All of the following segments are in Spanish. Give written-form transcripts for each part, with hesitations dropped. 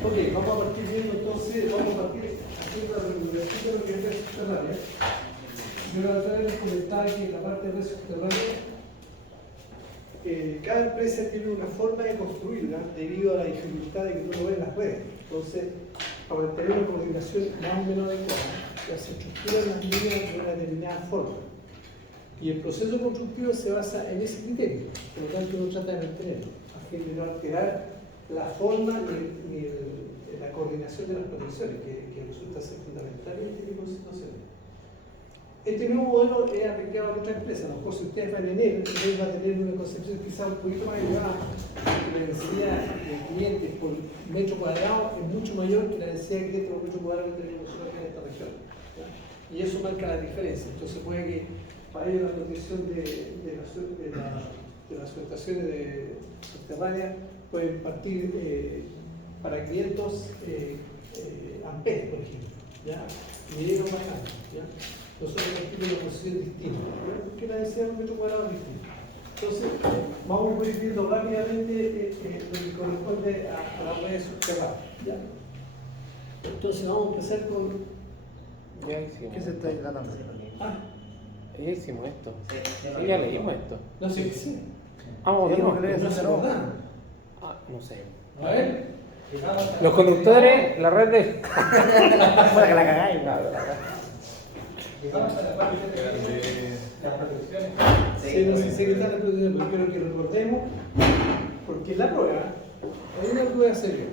Ok, vamos a partir viendo entonces, vamos a partir haciendo la regulación de lo que es red subterránea. Yo la otra vez les comentaba que en la parte de red subterránea, cada empresa tiene una forma de construirla debido a la dificultad de que tú no ves las redes. Entonces, para mantener una coordinación más o menos adecuada, se estructuran las líneas de una determinada forma. Y el proceso constructivo se basa en ese criterio, por lo tanto uno trata de mantenerlo, a fin de no alterar la forma ni la coordinación de las protecciones, que resulta ser fundamental en este tipo de situaciones. Este nuevo modelo es aplicado a otras empresas. A lo mejor si ustedes van en él va a tener una concepción quizá un poquito más elevada, porque la densidad de clientes por metro cuadrado es mucho mayor que la densidad de clientes por metro cuadrado que tenemos nosotros acá en esta región, ¿ya? Y eso marca la diferencia. Entonces puede que para ellos la protección de las subestaciones subterráneas pueden partir para 500 amperes, por ejemplo, ¿ya? Mediano más grande, ¿ya? Nosotros partimos de una posición distinta, ¿ya? Porque la densidad de un metro cuadrado es distinta. Entonces, vamos a ir viendo rápidamente lo que corresponde a las redes subterráneas, ¿ya? Entonces vamos a empezar con... ¿Qué se está tratando? Ya hicimos esto. Sí, ya leímos esto. No sé, sí. Vamos, de nuevo. No se lo dan. No sé. A ver. Los conductores, la red de. Para que la cagáis. Sí, no sé si está la protección, pero quiero que recordemos, porque en la prueba hay una prueba seria.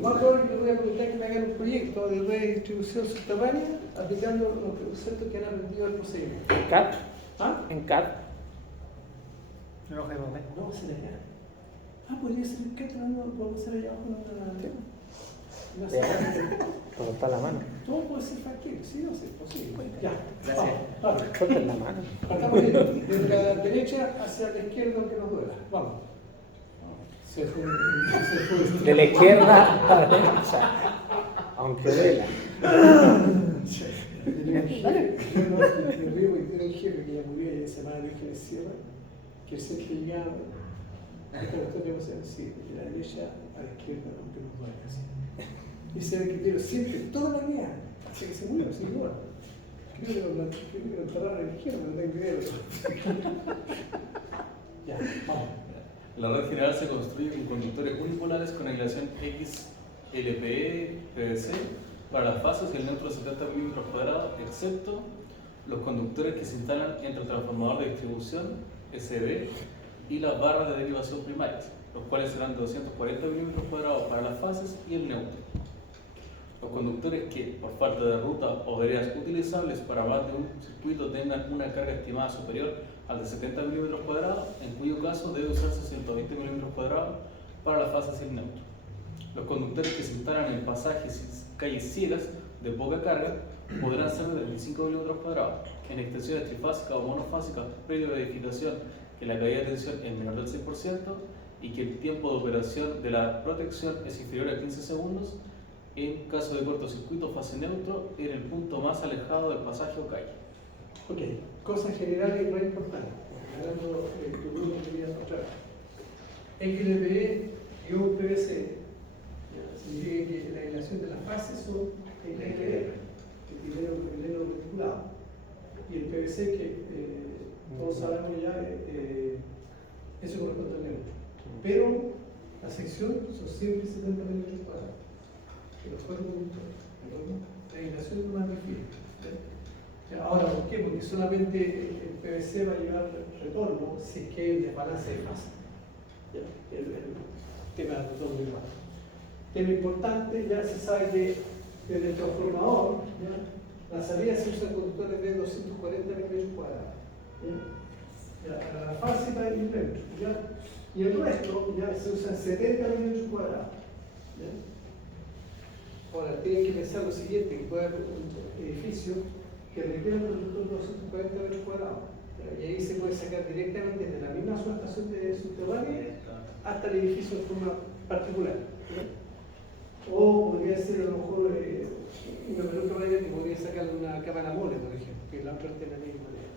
Más probable que voy a preguntar que me hagan un proyecto de red de distribución subterránea aplicando los conceptos que han aprendido del procedimiento. ¿En CAD? ¿Ah? ¿En CAD? No, No, se le da. Podría ser el que no podemos hacer allá abajo una Pero está la mano. todo puede ser factible, sí, no sé, posible. Ya, Gracias. vamos. Suelta la mano. Partamos desde la derecha hacia la izquierda, aunque nos duela. Vamos. Se fue. De la izquierda a la derecha. Aunque duela. Me río porque tiene un jefe que ya murió y se llamaba Luis Jiménez Sierra, que siempre llegaba. Esta cuestión debe ser así, de la derecha a la izquierda, aunque nos duela así. Ese era el criterio siempre, toda la vida, hasta que se murió, sin igual. Creo que lo enterraron en la izquierda, pero no tengo idea. Ya, vamos. La red general se construye con conductores unipolares con aislación XLPE-PVC para las fases y el neutro de 70 mm², excepto los conductores que se instalan entre el transformador de distribución SD y las barras de derivación primarias, los cuales serán de 240 mm² para las fases y el neutro. Los conductores que, por falta de ruta o de áreas utilizables para más de un circuito, tengan una carga estimada superior al de 70 mm², en cuyo caso debe usarse 120 mm² para las fases y el neutro. Los conductores que se instalan en pasajes y calles ciegas de poca carga podrán ser de 25 mm². En extensiones trifásicas o monofásicas previa verificación que la caída de tensión es menor del 6% y que el tiempo de operación de la protección es inferior a 15 segundos, en caso de cortocircuito fase neutro, en el punto más alejado del pasaje o calle. Ok, cosas generales y más importantes. Hablando de tu grupo que querías mostrar. XLPE-PVC significa que la aislación de las fases son el hilero reticulado. Y el PVC, que todos sabemos ya, eso corresponde al neutro. Pero la sección son siempre 70 mm². Que los cuatro conductores. La aislación es más difícil. Ahora, ¿por qué? Porque solamente el PVC va a llevar retorno si es que hay un desbalance de fase. El tema del retorno igual. Tema importante, ya se sabe que desde el transformador, ¿ya? La salida se usan conductores de 240 mm². A la fase va el neutro, ¿ya? Y el resto ya se usan 70 mm². Ahora, tienen que pensar lo siguiente, que puede haber un edificio que requiere un conductor de 240 m². Y ahí se puede sacar directamente desde la misma subestación de subterránea hasta el edificio de forma particular. O podría ser a lo mejor una menor capacidad que podría sacar una cámara mole, por ejemplo, que la otra tiene la misma manera.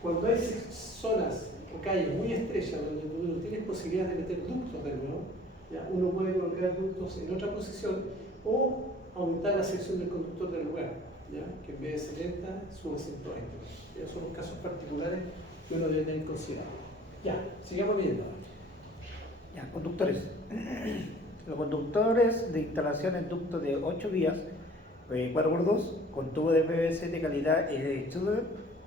Cuando hay zonas o calles muy estrechas donde tú no tienes posibilidad de meter ductos de nuevo, ¿ya? Uno puede colocar ductos en otra posición o aumentar la sección del conductor del lugar, ¿ya? Que en vez de 70 sube 120. Esos son los casos particulares que uno debe tener considerado. Ya, sigamos viendo. Ya, conductores. Los conductores de instalación en ductos de 8 vías, 4x2, con tubo de PVC de calidad extruder,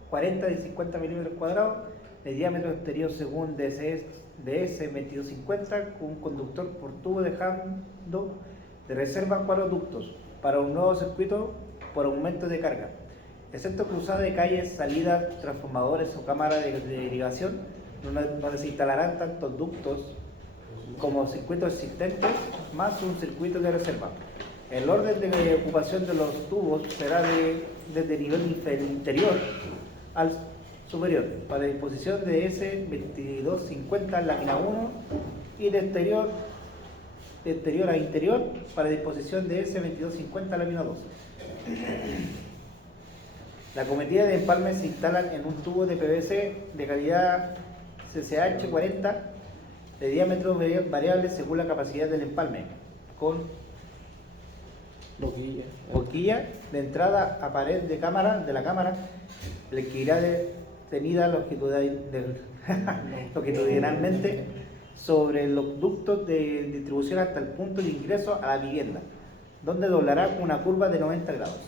40 de 50 milímetros cuadrados, de diámetro exterior según DS 2250, con un conductor por tubo dejando de reserva 4 ductos para un nuevo circuito por aumento de carga. Excepto cruzada de calles, salidas, transformadores o cámaras de derivación, donde se instalarán tantos ductos como circuitos existentes más un circuito de reserva. El orden de ocupación de los tubos será desde el nivel interior al superior, para disposición de S2250 lámina 1 y de exterior a interior para disposición de S2250 lámina 2. La cometida de empalmes se instalan en un tubo de PVC de calidad CCH 40 de diámetro variable según la capacidad del empalme, con boquilla de entrada a pared de la cámara, el que irá tenida longitudinalmente sobre los ductos de distribución hasta el punto de ingreso a la vivienda, donde doblará una curva de 90 grados.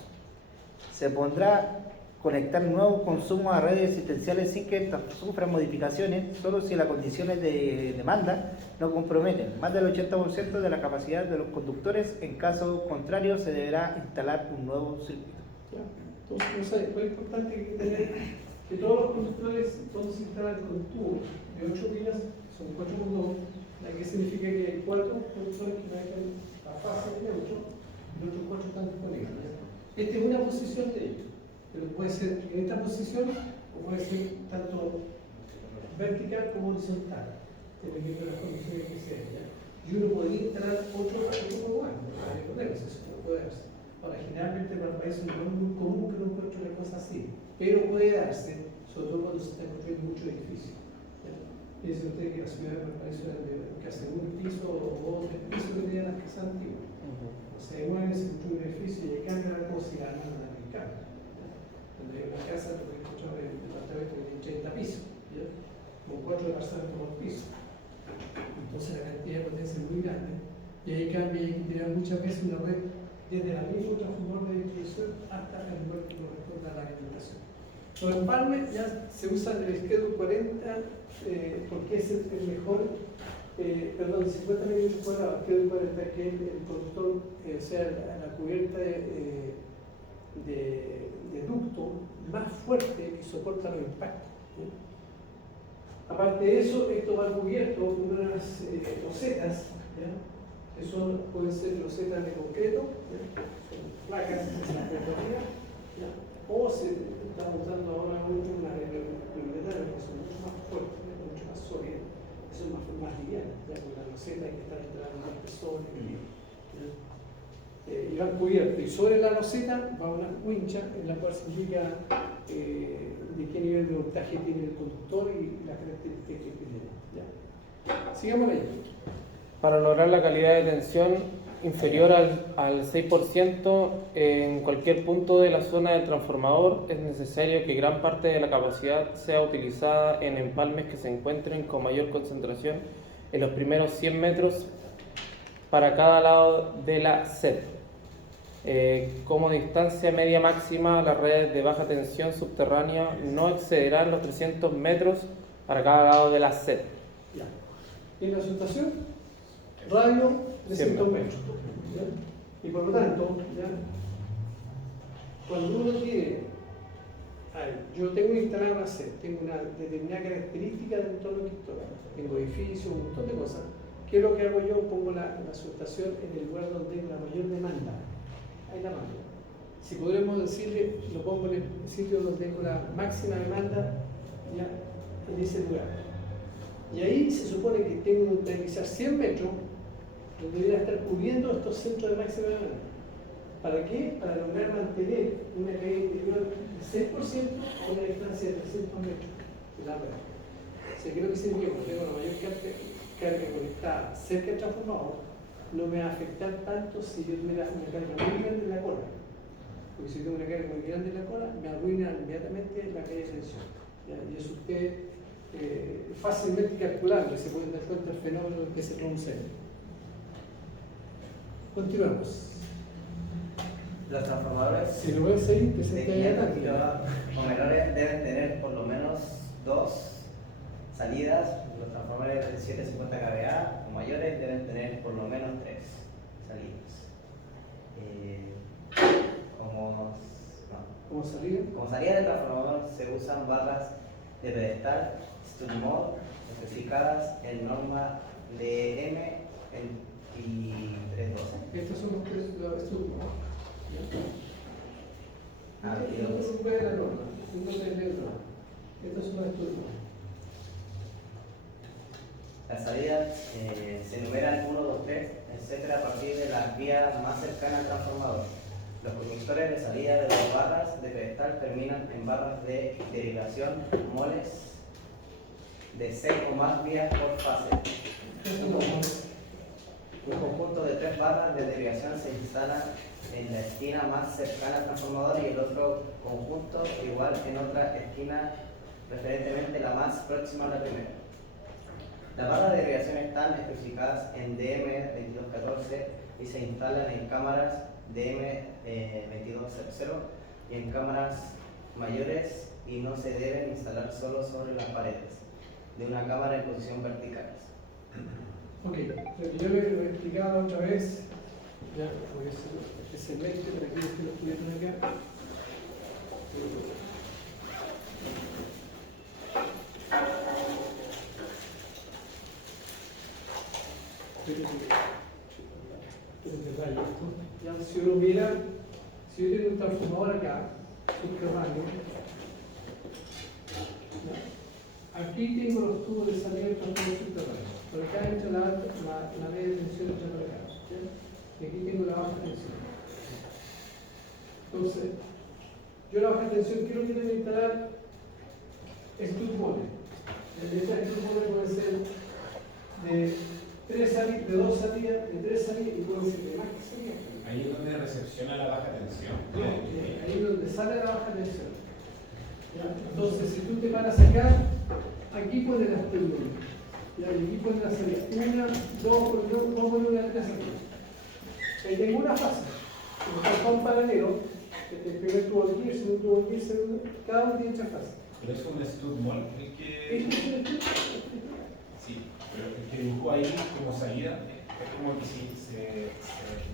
Se pondrá conectar nuevos consumos a redes existenciales sin que estas sufran modificaciones, solo si las condiciones de demanda no comprometen más del 80% de la capacidad de los conductores. En caso contrario, se deberá instalar un nuevo circuito. Entonces, es importante tener que todos los conductores, todos se instalan con tubos de 8 vías, son 4x2, que significa que hay 4 conductores que manejan la fase de 8 y los otros 4 están disponibles. Esta es una posición de ellos, pero puede ser en esta posición o puede ser tanto vertical como horizontal, dependiendo de las condiciones que sean. ¿Ya? Y uno podría instalar 8 por más, no hay problema, eso no puede hacer. Ahora, generalmente en Valparaíso no es muy común que uno encuentre una cosa así, pero puede darse, sobre todo cuando se está construyendo muchos edificios. Piense usted que la ciudad de Valparaíso era de casi un piso o 3 pisos que tenían las casas antiguas. Se mueven, se construye un edificio y cambia la cosa y la mandan a aplicar. Cuando hay una casa, lo que encontrar en el departamento que tiene 30 pisos, ¿ya? Con 4 departamentos por piso. Entonces la cantidad de potencia es muy grande y ahí cambia y hay que tirar muchas veces una red desde la misma transformador de distribución hasta el lugar que corresponde a la alimentación. Los empalmes ya se usan en el Schedule 40 porque es el mejor, 50 milímetros cuadrados, Schedule 40, que el conductor sea la cubierta de ducto más fuerte que soporta los impactos. ¿Sí? Aparte de eso, esto va cubierto con unas losetas, ¿ya? Que pueden ser losetas de concreto, ¿ya? Son placas que se perforan, ¿ya? O se está mostrando ahora unas regulamentarias que son mucho más fuertes, ¿ya? Mucho más sólidas, que son más livianas, ¿ya? Con la loseta hay que estar entrando más personas, y van cubiertos, y sobre la loseta va una wincha en la cual se indica de qué nivel de voltaje tiene el conductor y las características que tiene. ¿Ya? Sigamos leyendo. Para lograr la calidad de tensión inferior al 6% en cualquier punto de la zona del transformador, es necesario que gran parte de la capacidad sea utilizada en empalmes que se encuentren con mayor concentración en los primeros 100 metros para cada lado de la sed. Como distancia media máxima, las redes de baja tensión subterránea no excederán los 300 metros para cada lado de la sed. Ya. ¿Y la situación? Radio de 100 metros. ¿Ya? Y por lo tanto, ¿ya? Cuando uno tiene, yo tengo instalada una sed, tengo una determinada característica del entorno que estoy, tengo edificios, un montón de cosas. ¿Qué es lo que hago yo? Pongo la subestación en el lugar donde tengo la mayor demanda. Ahí la mando. Si podremos decirle, lo pongo en el sitio donde tengo la máxima demanda, ya, en ese lugar. Y ahí se supone que tengo que utilizar 100 metros, donde debería estar cubriendo estos centros de máxima demanda. ¿Para qué? Para lograr mantener una caída interior del 6% a una distancia de 300 metros de la red. Si quiero que significa que tengo la mayor carga conectada cerca del transformador, no me va a afectar tanto si yo tuviera una carga muy grande en la cola. Porque si tengo una carga muy grande en la cola, me arruina inmediatamente la calle de tensión. ¿Ya? Y eso usted fácilmente calculable, se puede dar cuenta del fenómeno que se produce. Continuamos. Los transformadores Si lo ves ahí, que se de te 500 haya kW o menores deben tener por lo menos 2 salidas. Los transformadores de 750 kVA o mayores deben tener por lo menos 3 salidas. ¿Cómo salida? Como salida del transformador se usan barras de pedestal stud mode especificadas en norma de M2312. Estos son los estudios. Ah, Esto no se puede la norma, no se lee la norma. Estos son los estudios. Las salidas se enumeran 1, 2, 3, etc. a partir de las vías más cercanas al transformador. Los conductores de salida de las barras de pedestal terminan en barras de derivación moles de 6 o más vías por fase. Un conjunto de 3 barras de derivación se instalan en la esquina más cercana al transformador y el otro conjunto igual en otra esquina, preferentemente la más próxima a la primera. Las barras de derivación están especificadas en DM2214 y se instalan en cámaras DM2200 y en cámaras mayores y no se deben instalar solo sobre las paredes de una cámara en posición vertical. Ok, lo que yo le he explicado otra vez, ya, porque es el lente para aquellos que lo estuvieron acá. Ya, si uno mira, si yo tengo un transformador acá, subterráneo, aquí tengo los tubos de salida del transformador subterráneo. Por acá entra la media tensión entra por acá. ¿Ya? Y aquí tengo la baja tensión. Entonces, yo la baja tensión quiero que debe instalar stud mode. Esta stud mode puede ser de 2 salidas, de 3 salidas y puede ser de más que salidas. Ahí es donde recepciona la baja tensión. Ahí es donde sale la baja tensión. ¿Ya? Entonces, si tú te paras acá, aquí pones las stud mode. Ya, y aquí ponen la salida 1, 2, vamos a poner una 3 salidas. Ahí tengo una fase, como está un paralelo, el primer tubo aquí, el segundo tubo aquí, el segundo, cada uno tiene 3 fases. Pero es un stud mode el que. Este es el estudio. Sí, pero el que dibujó ahí como salida es como que si se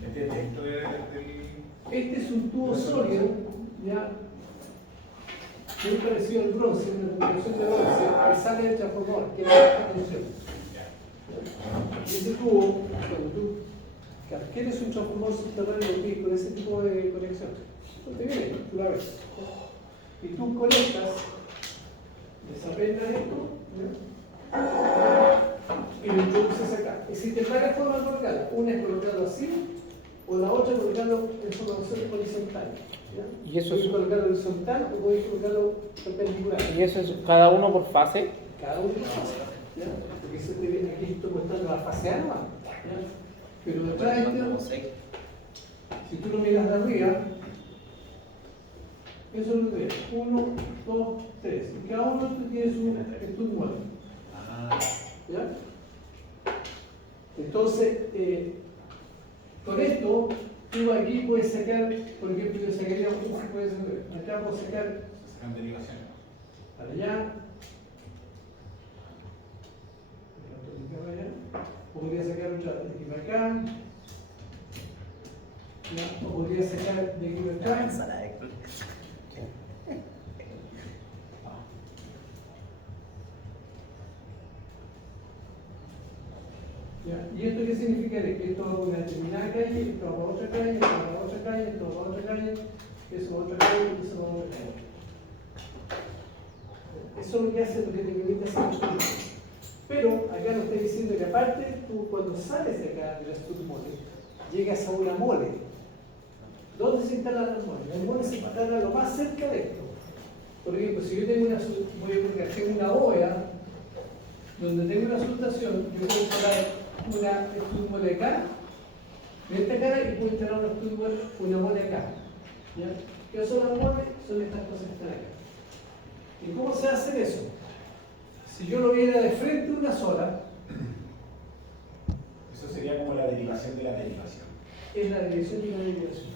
mete dentro del. Este es un tubo sólido, ya, muy parecido al bronce, una combinación de bronce, que sale del transformador, que es la baja tensión. Y ese tubo, cuando tú quieres un transformador subterráneo con ese tipo de conexión, pues te viene, tú la ves. Y tú conectas, desapendas esto, ¿ya? Y lo introduces acá. Existen varias formas de colocarlo. Una es colocarlo así, o la otra es colocarlo en forma horizontal. ¿Ya? ¿Y eso es- Puedes colocarlo horizontal o puedes colocarlo perpendicular. ¿Y eso es cada uno por fase? Cada uno tiene fase, ¿ya? Porque eso te viene aquí, estoy mostrando la fase A nomás, ¿ya? Pero detrás de este, si tú lo miras de arriba, eso es lo que ves. 1, 2, 3. Y cada uno tiene su stud mode. ¿Ya? Entonces, con esto, tú aquí puedes sacar, por ejemplo, yo sacaría acá puedo sacar Se sacan derivaciones. para allá, o podría sacar otra de aquí para acá, ¿ya? O podría sacar de aquí para acá. ¿Ya? ¿Y esto qué significa? Que esto va a una determinada calle, esto va a otra calle, esto va a otra calle, esto va a otra calle, eso va a otra calle, eso va a otra calle. Eso es lo que hace, lo que te permite hacer el estudio. Pero acá nos está diciendo que aparte, tú cuando sales de acá de la stud mode, llegas a una mole. ¿Dónde se instalan las moles? Las moles se instalan lo más cerca de esto. Por ejemplo, si yo tengo una bóveda donde tengo una subestación, yo puedo instalar una stud mole acá, de esta cara, y puedo instalar una mole acá. ¿Ya? ¿Qué son las moles? Son estas cosas que están acá. ¿Y cómo se hace eso? Si yo lo viera de frente una sola, Eso sería como la derivación de la derivación. es la dirección y la derivación.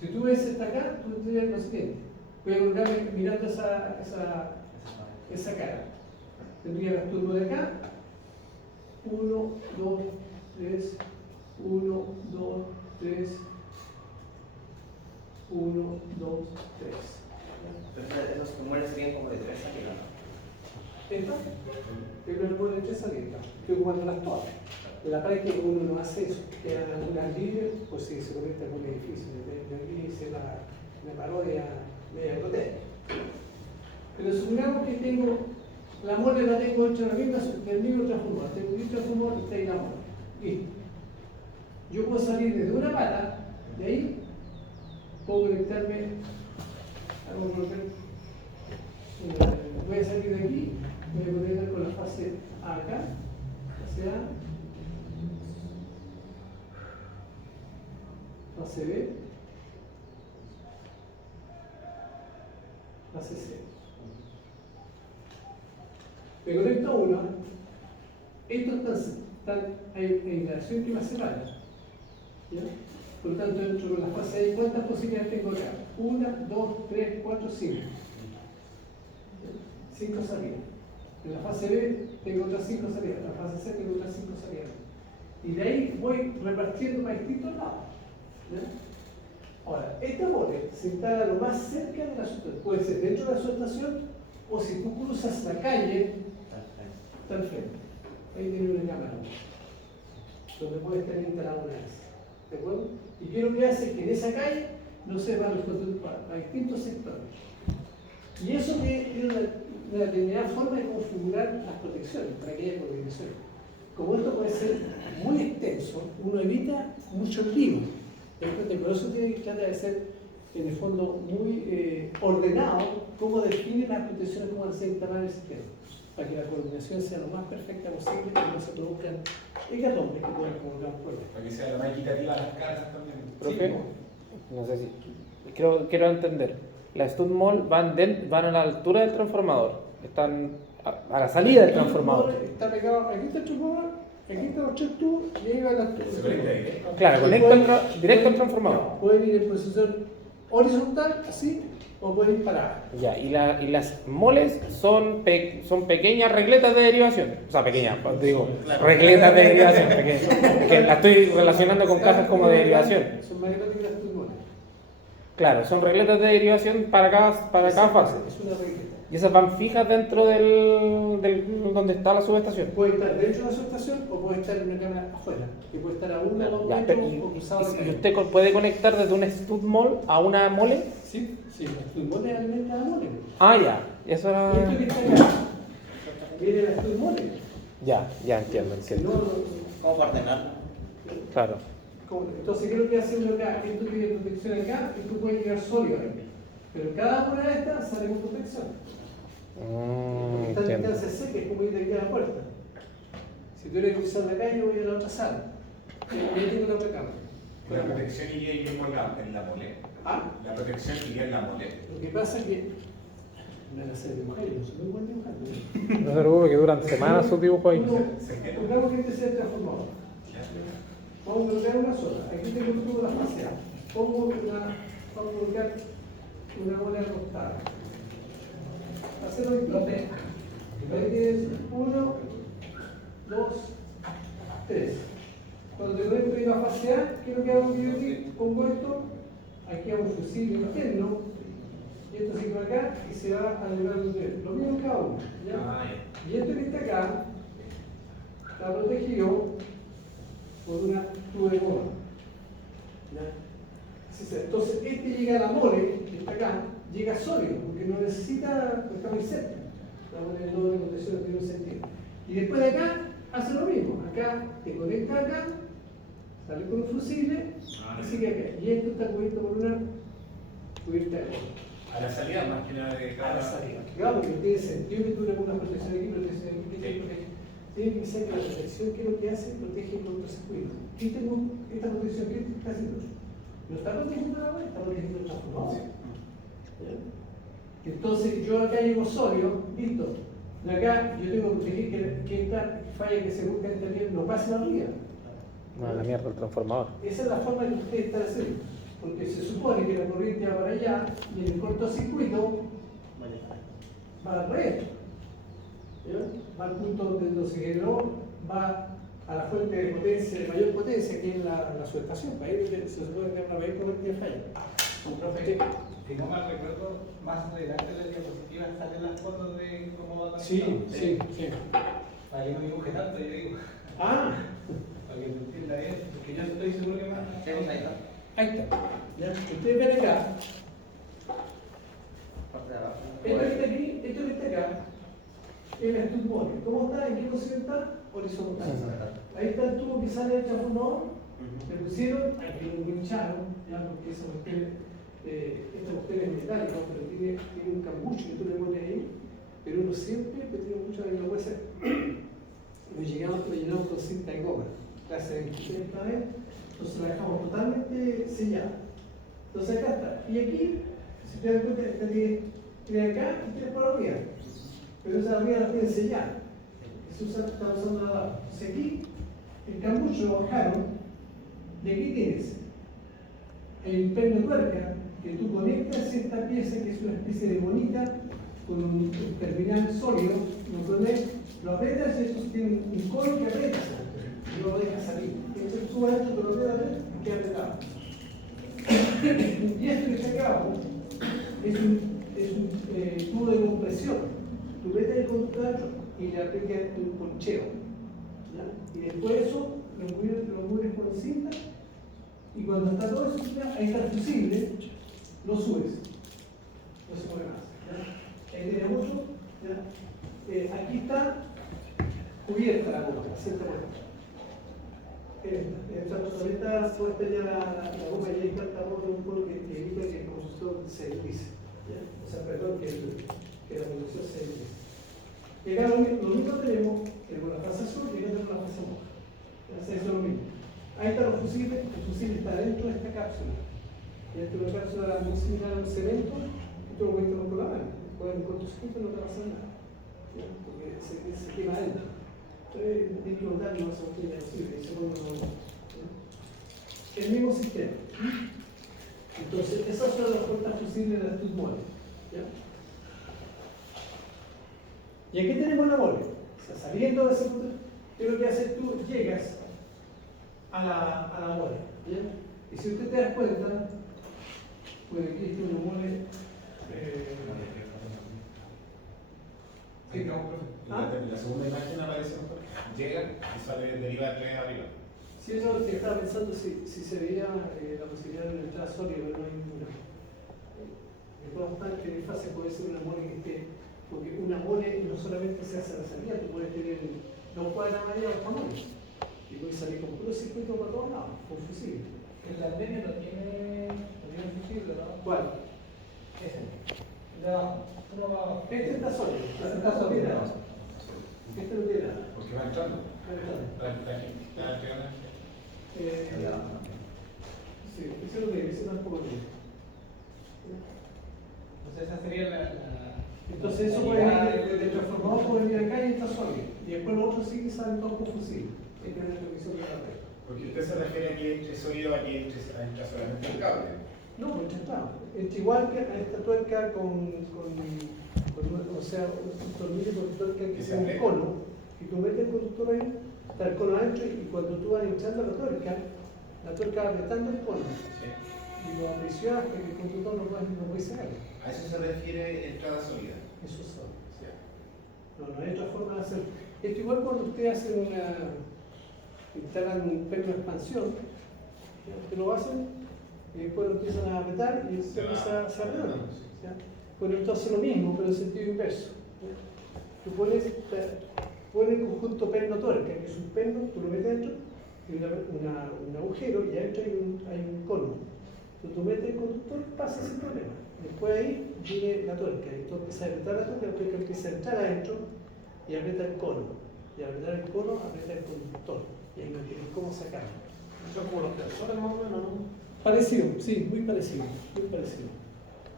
Si tú ves esta acá, tú tendrías lo siguiente. Voy a colocarme mirando esa cara. Tendría las turbos de acá. 1, 2, 3, 1, 2, 3, 1, 2, 3. Entonces, esos tumores serían como de 3 salidas, ¿no? Esta, que no le pone 3 salidas, estoy ocupando las todas. En la práctica uno no hace eso, quedan algunas líneas, pues si se conecta con un edificio. De aquí hice la parodia media grotesca. Pero supongamos que tengo, la mole la tengo hecha del mismo transformador, tengo un transformador y está ahí la mole. Listo. Yo puedo salir desde una pata, de ahí, puedo conectarme, voy a salir de aquí, voy a conectar con la fase A acá, fase A, fase B, fase C. Me conecto a uno, estos hay interacción que me separa. ¿Ya? Por lo tanto, entro con la fase A, ¿cuántas posibilidades tengo acá? 1, 2, 3, 4, 5. 5 salidas. En la fase B tengo otras 5 salidas, en la fase C tengo otras 5 salidas. Y de ahí voy repartiendo para distintos lados. ¿Ya? Ahora, esta mole se instala lo más cerca de la subestación. Puede ser dentro de la subestación o si tú cruzas la calle, está al frente. Ahí tiene una cámara donde puede estar instalada una vez. ¿De acuerdo? Y quiero que hace que en esa calle no se van los conductos para distintos sectores. Y eso tiene una determinada forma de configurar las protecciones para que haya coordinación. Como esto puede ser muy extenso, uno evita muchos líos. Por eso tiene que tratar de ser, en el fondo, muy ordenado cómo define las protecciones, cómo se instalar el sistema, para que la coordinación sea lo más perfecta posible y no se produzcan hecatombes que puedan provocar problemas. Para que sea lo más equitativa las casas también. Profe, no sé si. Quiero entender. Las stud mol van a la altura del transformador. Están a la salida del transformador. Está pegado, aquí está el transformador, aquí están los 3 tubos y ahí va la Se conecta directo. Claro, conecta directo al transformador. No, pueden ir en posición horizontal, así, o pueden ir paradas. Ya, y las moles son pequeñas regletas de derivación. O sea, pequeñas, digo, regletas de derivación. Porque la estoy relacionando con cajas como de derivación. Son más grandes que las pulmones. Claro, son regletas de derivación para cada fase. Es una regleta. Y esas van fijas dentro del donde está la subestación. Puede estar dentro de la subestación o puede estar en una cámara afuera. Que puede estar a 1 o 2 Ya, metros pero, o cruzado la ¿y calle. usted puede conectar desde una stud mol a una mole? Sí, las pulmones alimentan a la mole. Ah, ya. Eso era. Esto que está acá, viene las pulmones. Ya entiendo. Si no, ¿Cómo ordenarlo? Claro. entonces, ¿qué es lo que hace uno acá? Esto tiene protección acá y tú puedes llegar sólido aquí. Pero cada una de estas sale con protección. Esta Entiendo. distancia C, que es como ir de aquí a la puerta. Si tú eres cruzar la calle, voy a la otra sala. Y ahí tengo la otra cámara. La protección iría ahí mismo en la mole. Ah, La protección iría en la mole. lo que pasa es que no era ser mujer, yo soy muy buen dibujante. No se preocupe que duran semanas sus dibujos ahí. Pongamos que este sea el transformador. Vamos a colocar una sola. Aquí tengo un tubo de la fase A. Vamos a colocar una bola acostada. Hacerlo en bloque. Ahí tienes 1, 2, 3. Cuando te conecto en la fase A, ¿qué es lo que hago yo aquí? Pongo esto, aquí hago un fusible interno, y esto se queda acá y se va a elevar el nivel. Lo mismo en cada uno. ¿Ya? Y este que está acá está protegido por una tubo de goma. ¿Ya? Entonces, este llega a la mole, que está acá, llega sólido, porque no necesita, porque está muy cerca. La mole de doble protección no tiene un sentido. Y después de acá, hace lo mismo. Acá te conecta acá, sale con un fusible, y sigue acá. Y esto está cubierto por una cubierta de goma. A la salida más que nada de A cada. la salida. Claro, porque tiene sentido que tú le pongas protección aquí, protección aquí, protección aquí. tiene que ser que la protección que lo que hace protege el cortocircuito. Esta protección que está haciendo no está protegiendo la web, está protegiendo el transformador. ¿Ya? Entonces yo acá llevo sodio, listo. De acá yo tengo que proteger que esta falla que se busca en esta no pase la vía. No, la mierda, el transformador. Esa es la forma que ustedes están haciendo. Porque se supone que la corriente va para allá y en el cortocircuito va al revés. ¿Ya? Va al punto donde se generó, va a la fuente de potencia, de mayor potencia, que es la subestación. Para ahí se supone que hay una mayor corriente de falla. Un profe, si no mal recuerdo, más adelante en la diapositiva salen las fotos de cómo va Sí. Para que no dibuje tanto, yo digo. Ah, Para que se entienda bien, porque yo estoy seguro que más. Sí, ahí está. ahí está. ¿Ya? Ustedes ven acá, Parte de abajo. esto que está aquí, esto que está acá, es el tubo. ¿Cómo está? ¿En qué posición está? Horizontal. Ahí está el tubo que sale del transformador. Le pusieron, aquí lo pincharon, ya, porque esa cuestión, esta cuestión es metálica, pero tiene un cambucho que tú le pones ahí, pero uno siempre tiene mucho de la huesa. Lo llenamos con cinta de goma, clase de 23 esta vez, entonces la dejamos totalmente sellada. Entonces acá está, y aquí, si te das cuenta, tiene acá y tiene por arriba, pero esa arriba la tiene sellada, está usando la barra. Entonces aquí, el cambucho lo bajaron. ¿De qué tienes? El perno de tuerca que tú conectas esta pieza que es una especie de bonita con un terminal sólido, lo apretas y esto tiene un cono que apretas y no lo dejas salir. Entonces tú adentro te lo apretas y queda apretado. Y esto que está acá abajo es un tubo de compresión. Tú metes el conductor adentro y le aplicas un poncheo. ¿Ya? Y después eso lo cubres con cinta y cuando está todo eso, ahí está el fusible, lo subes, no se mueve más. ¿Ya? Ahí tenemos otro, ¿ya? Aquí está cubierta la goma, cinta puesta. Esta solita puesta ya la goma y ahí está el tapón de un polo que evita que el compositor se deslice. O sea, perdón, que la conducción se deslice. Y acá lo mismo tenemos con la fase azul y acá tenemos la fase roja. Eso es lo mismo. Ahí están los fusibles, el fusible está dentro de esta cápsula. Y dentro de la cápsula muy similar a un cemento, y tú lo puedes tomar con la mano. Después en cortocircuito no te pasa nada. ¿Ya? Porque se quema adentro. Entonces, hay que botar no se obtiene posible. Y se pone uno. El mismo sistema. Entonces, esas son las puertas fusibles de las tutmoles. ¿Ya? Y aquí tenemos la mole. O sea, saliendo de ese punto, ¿qué es lo que haces tú? Llegas a la mole. ¿Bien? Y si usted te das cuenta, pues aquí está una mole. La segunda imagen aparece, llega y sale, deriva de 3 arriba. Si eso te estaba pensando si se veía la posibilidad de una entrada sólida, pero no hay ninguna. De todas maneras, que fase puede ser una mole que esté, porque una mole no solamente se hace a la salida, tú puedes tener dos cuadras más allá o esta mole. Y puedes salir con puro circuito para todos lados, con fusible. El andemio no tiene fusible, ¿no? ¿Cuál? Ese. De abajo. Uno va abajo. Este está sólido. Este está sólido. Este no tiene nada. Porque va entrando. Está sí, ese no tiene, ese tampoco tiene. Entonces esa sería la Entonces eso puede venir del transformador, puede venir acá y está sólido. Y después los otros sí que salen todos con fusible. Es que es lo que hizo la red. Porque usted se refiere a que entre sólido, a que entra solamente el cable. No, pues está. Es igual que a esta tuerca o sea, un tornillo con tuerca que sea un cono, y tú metes el conductor ahí, está el cono adentro, y cuando tú vas hinchando la tuerca va apretando el cono. Sí. Y lo apresionas hasta que el conductor no puede sacar. A eso se refiere entrada sólida. Eso es todo. Sí. No hay otra forma de hacerlo. Es igual cuando ustedes hacen instalan un perno de expansión, que lo hacen y después lo empiezan a apretar y se empieza a arreglar. Bueno, entonces lo mismo, pero en sentido inverso. ¿Ya? Tú pones el conjunto perno-tuerca, que es un perno, tú lo metes dentro, y un agujero, y adentro hay un cono. Entonces tú metes el conductor, pasa sin problema. Después ahí viene la tuerca, y tú empiezas a apretar la tuerca empieza a entrar adentro y aprieta el cono. Y al apretar el cono, aprieta el conductor. Y ahí no tienes cómo sacarlo. Son como los tensores más o menos, ¿no? Parecido, sí, muy parecido. Muy parecido.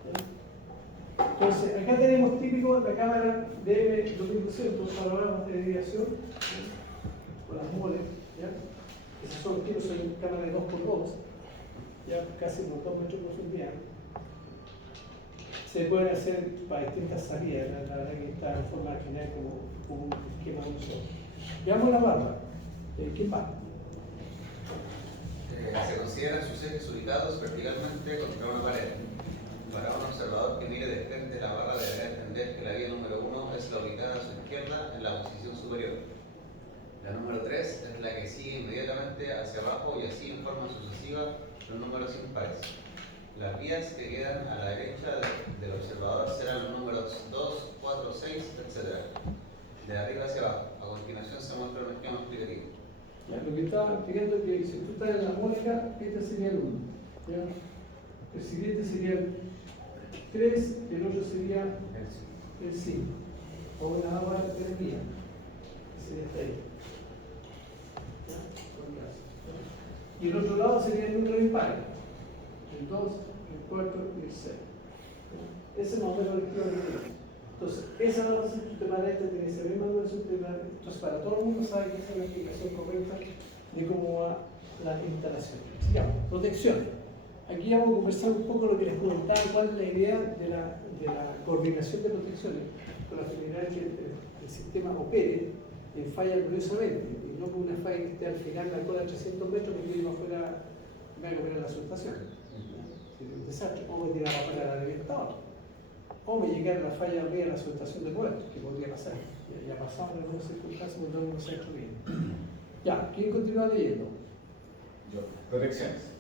¿Ya? Entonces, acá tenemos típico la cámara de DM2200 para programas de derivación, con las moles, ¿ya? Esas son tiros en cámara de 2x2, ya casi por 2 metros de profundidad. Se pueden hacer para distintas salidas, la verdad que está en forma general como un esquema de un solo. Veamos la barra. ¿Quién va? Se consideran sus ejes ubicados verticalmente contra una pared. Para un observador que mire de frente la barra deberá entender que la vía número 1 es la ubicada a su izquierda en la posición superior. La número 3 es la que sigue inmediatamente hacia abajo y así en forma sucesiva los números impares. Las vías que quedan a la derecha del observador serán los números 2, 4, 6, etc. De arriba hacia abajo. A continuación se muestra un esquema explicativo. Ya, lo que estaba explicando es que si tú estás en la mónica, este sería el 1. El siguiente sería el 3, el otro sería el 5. O la barra de 3 vías. Sería hasta ahí. ¿Ya? Y el otro lado sería el número impar. El 2, el 4 y el 6. Ese es más o menos el esquema que tenemos. Entonces, esa base que te parece tiene esa misma duración. Entonces, para todo el mundo sabe que esa es la explicación correcta de cómo va la instalación. Sigamos, protección. Aquí vamos a conversar un poco lo que les comentaba, cuál es la idea de la coordinación de protecciones, con la finalidad que el sistema opere en falla gloriosamente, y no con una falla que esté al final de la cola de 300 metros porque iba afuera, va a comer la subestación. Sería un desastre, o me tiraba para la alimentadora. O me llegara la falla arriba a la subestación de puerto, que podría pasar. Ya ha pasado en algunas circunstancias cuando no se ha hecho bien. Ya, ¿quién continúa leyendo? Yo. Protecciones.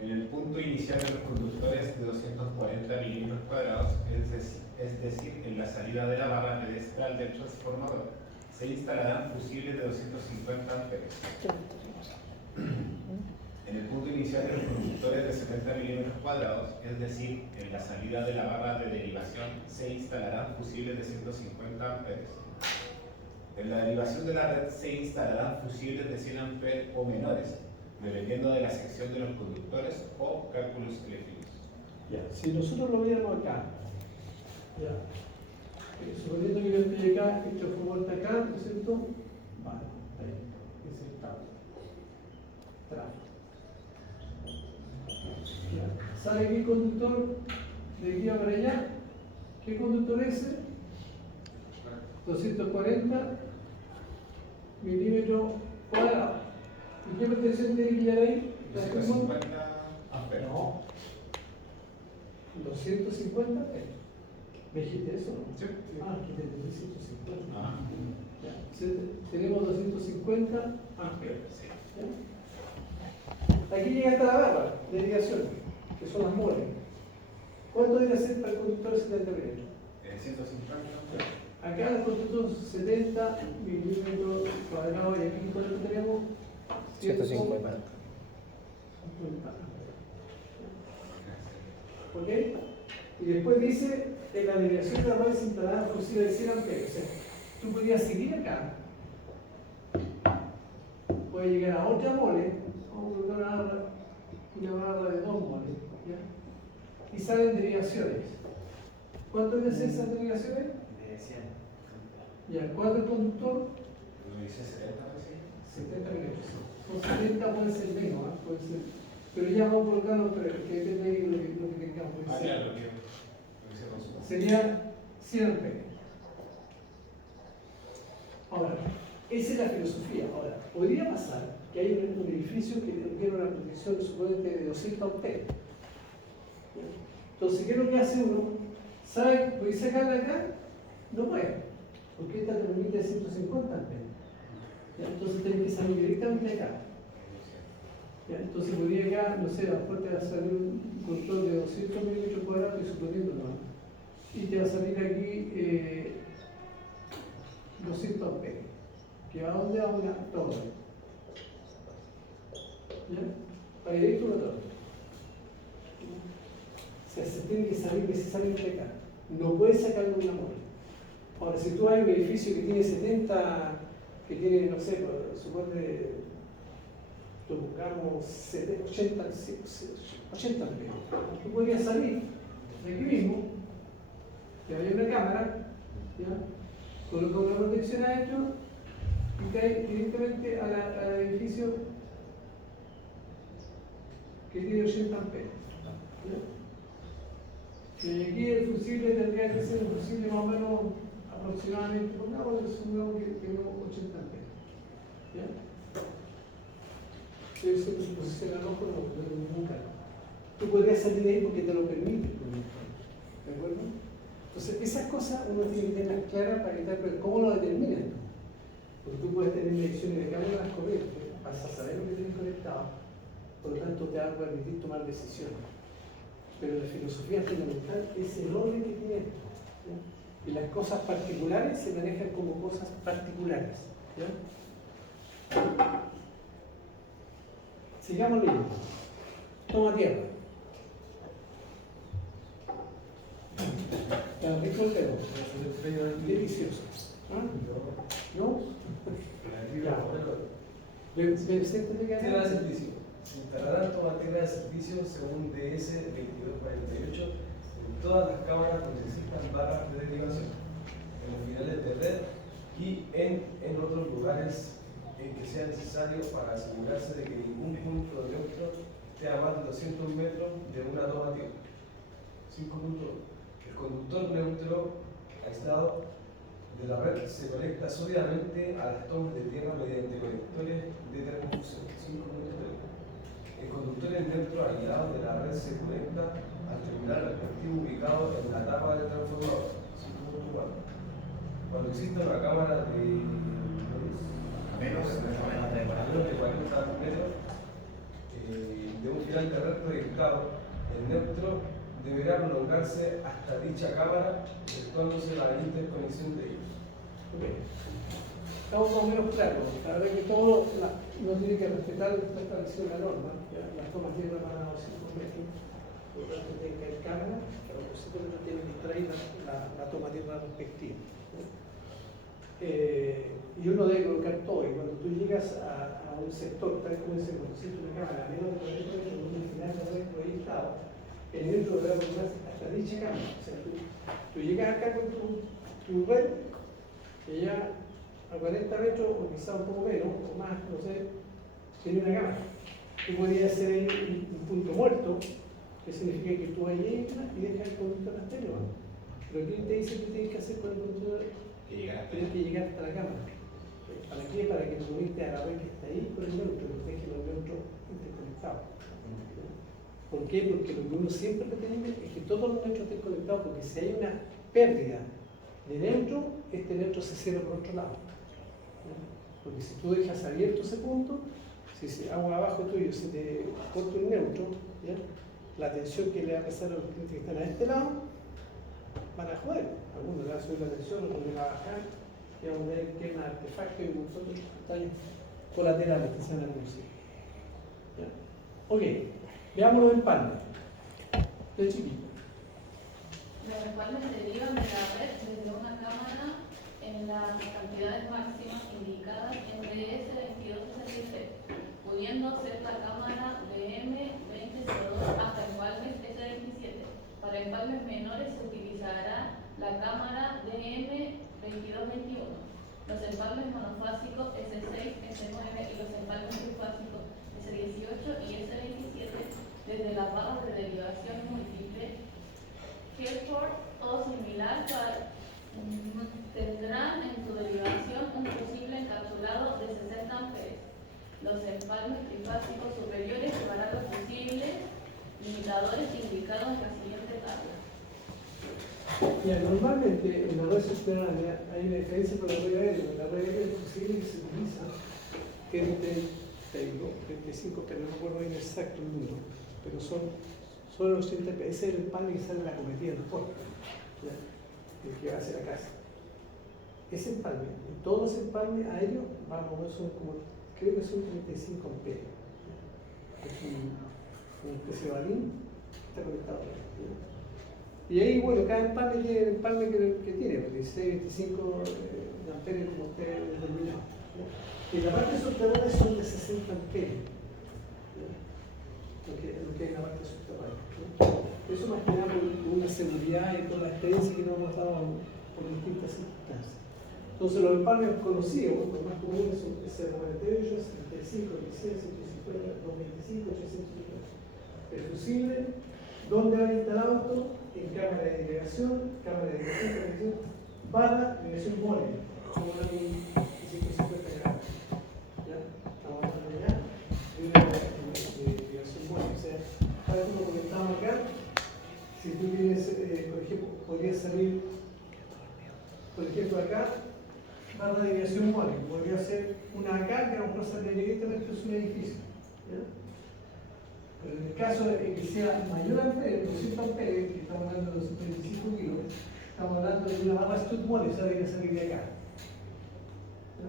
En el punto inicial de los conductores de 240 milímetros cuadrados, es decir, en la salida de la barra pedestral del transformador, se instalarán fusibles de 250 amperes. En el punto inicial de los conductores de 70 milímetros cuadrados, es decir, en la salida de la barra de derivación, se instalarán fusibles de 150 amperes. En la derivación de la red se instalarán fusibles de 100 amperes o menores, dependiendo de la sección de los conductores o cálculos eléctricos. Ya, si nosotros lo viéramos acá, ya, suponiendo que yo estoy acá, el transformador está acá, ¿no es cierto? Vale, está ahí, ese es el cable. Tráfico. Ya. ¿Sabe qué conductor de aquí a para allá? ¿Qué conductor es ese? 240 milímetros cuadrados. ¿Y qué protección tiene que llegar ahí? 250 amperes. No. 250 amperes. ¿Me dijiste eso? No? Sí. Ah, aquí tenemos 250. Ah. Ya. Tenemos 250 amperes. Sí. ¿Ya? Aquí llega hasta la barra de derivación, que son las moles. ¿Cuánto debe ser para el conductor de 70 milímetros? 150 amperes. Acá el conductor 70 milímetros cuadrados y aquí ¿cuánto tenemos? 150. ¿Ok? Y después dice, en la derivación de la red se instalará fusible de 100 amperes. O sea, tú podrías seguir acá. Puedes llegar a otra mole, vamos a colocar una barra de 2 moles, ¿ya? Y salen derivaciones. ¿Cuánto deben ser esas derivaciones? De 100. Ya, ¿cuál es el conductor? Lo dice 70, ¿sí? 70 milímetros. Con 70 puede ser menos, ¿eh? Puede ser. Pero ya vamos a colocarlo, pero que depende de lo que tengamos. Ah, claro, lo que dice consumo. Sería 100 amperes. Ahora, esa es la filosofía. Ahora, podría pasar que hay un edificio que tiene una protección suponente de 200 amperes. Entonces, ¿qué es lo que hace uno? ¿Sabe? ¿Puede sacarla acá? No puede, porque esta te permite 150 amperes. ¿Ya? Entonces, tiene que salir directamente acá. ¿Ya? Entonces, podría acá, no sé, a lo mejor te va a salir un control de 200 milímetros cuadrados, estoy suponiendo, ¿no? Y te va a salir aquí 200 amperes. ¿Que va a dónde? A una torre. ¿Ya? Para directo a una torre. O sea, se tiene que salir necesariamente acá. No puedes sacarlo de una mole. Ahora, si tú hay un edificio que tiene 70 que tiene, no sé, supone, supongamos 80 amperes. Tú podrías salir de aquí mismo, que hay una cámara, ¿ya? Coloca una protección adentro y cae directamente al edificio que tiene 80 amperes. ¿Ya? Y aquí el fusible tendría que ser un fusible más o menos aproximadamente, supongamos que no 80 amperes. ¿Ya? Si se posiciona al ojo, no hay ningún cargo. Tú podrías salir de ahí porque te lo permite. ¿De acuerdo? Entonces, esas cosas uno tiene que tenerlas claras para evitar, pero ¿cómo lo determinan? Porque tú puedes tener mediciones de cada una de las corrientes, vas a saber lo que tienes conectado, por lo tanto te va a permitir tomar decisiones. Pero la filosofía fundamental es el orden que tiene esto. ¿Ya? Y las cosas particulares se manejan como cosas particulares. ¿Ya? Sigamos leyendo. Toma tierra. Rico el dedo. Delicioso. ¿Ah? ¿No? Ya. Tierra de servicio. Se instalarán todas tierras de servicio según DS 2248 en todas las cámaras donde existan barras de derivación, en los finales de red y en otros lugares en que sea necesario para asegurarse de que ningún punto neutro esté a más de 200 metros de una toma tierra. 5.1. El conductor neutro aislado de la red se conecta sólidamente a las tomas de tierra mediante conectores de termofusión. 5.3. El conductor neutro aislado de la red se conecta al terminal respectivo ubicado en la tapa del transformador. 5.4. Cuando exista una cámara de menos de 40 metros de un final de red proyectado, el neutro deberá prolongarse hasta dicha cámara, efectuándose la interconexión de ellos. Okay. Estamos más o menos claros. La verdad que todo no tiene que respetar lo que está establecido en la norma. ¿Ya? Las tomas tienen van a 5 metros, por lo tanto tiene que haber cámara, pero los 5 metros tienen que traer la toma tierra respectiva. Y uno debe colocar todo, y cuando tú llegas a un sector, tal como dice, cuando existe una cámara, menos de 40 metros, con un final de red proyectado, el neutro deberá colocarse hasta dicha cámara. O sea, tú llegas acá con tu red, que ya a 40 metros, o quizá un poco menos, o más, no sé, tiene una cámara. Tú podrías hacer ahí un punto muerto, que significa que tú ahí entras y dejas el conductor exterior. Pero aquí te dice que tienes que hacer con el conductor, tienes que llegar hasta la cámara. ¿Para qué? Para que te conectes a la red que está ahí con el neutro, que deje los neutros interconectados. ¿Por qué? Porque lo que uno siempre pretende es que todos los neutros estén conectados, porque si hay una pérdida de neutro, este neutro se cierra por otro lado. Porque si tú dejas abierto ese punto, si agua abajo tuyo se te corta un neutro, ¿ya? La tensión que le va a pasar a los clientes que están a este lado, van a joder. Algunos le va a subir la tensión, otros le va a bajar, y vamos a ver que un artefacto y nosotros daños colaterales que se van a producir. ¿Ya? Ok, veamos los empalmes. De chiquito. Los empalmes derivan de la red desde una cámara en las cantidades máximas indicadas en DS 2266, pudiendo ser la cámara DM2002 hasta empalmes S27. Para empalmes menores se utilizará la cámara DM2221. Los empalmes monofásicos S6, S9 y los empalmes trifásicos S18 y S27 desde las barras de derivación múltiple Hereford o similar tendrán en su derivación un fusible encapsulado de 60 amperes. Los empalmes trifásicos superiores llevarán los fusibles limitadores indicados en la siguiente tabla. Ya, normalmente en la red subterránea hay una diferencia con la red aérea. La red aérea es fusible que se utiliza entre 35, pero no recuerdo bien exacto el número, pero son los 80 amperes. Ese es el empalme que sale en la cometida del puerto, el que va hacia la casa. Ese empalme, todos los empalmes aéreos, vamos a ver, son como, creo que son 35 amperes. Es un especie de balín que está conectado a la red. Y ahí, bueno, cada empalme tiene el empalme que tiene, 16, 25 amperes como usted determinado. En la parte subterránea son de 60 amperios. Lo que hay en la parte subterránea. Eso más que nada por una seguridad y por la experiencia que nos hemos dado por distintas circunstancias. Entonces los empalmes conocidos, los más comunes son S48, 75, 100, 150, 225, 850. El fusible, ¿dónde va instalado esto? En cámara de delegación, barra, dirección mole, como una 150 grados. ¿Ya? Estamos hablando ya de una dirección mole. O sea, para eso lo comentamos acá. Si tú tienes, por ejemplo, podría salir, por ejemplo, acá, barra de desviación mole, podría ser una acá que a lo mejor sale directamente de un edificio. ¿Ya? Pero en el caso de que sea mayor amperio, 200 amperios, que estamos hablando de 225 kilos, estamos hablando de una barra stud mole, esa debería salir de acá. ¿Ya?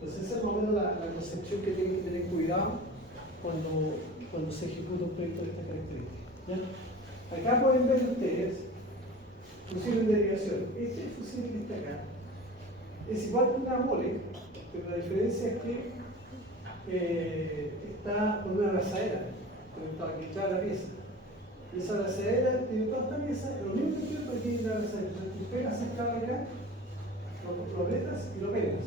Entonces esa es más o menos la concepción que tienen que tener cuidado cuando se ejecuta un proyecto de esta característica. ¿Ya? Acá pueden ver ustedes fusibles de derivación. Este fusible que está acá es igual que una mole, pero la diferencia es que está con una abrazadera conectada aquí está la pieza. Y esa abrazadera tiene toda esta pieza, lo mismo que tiene porque tiene la abrazadera. Entonces tú pegas el cable acá, lo apretas y lo pegas.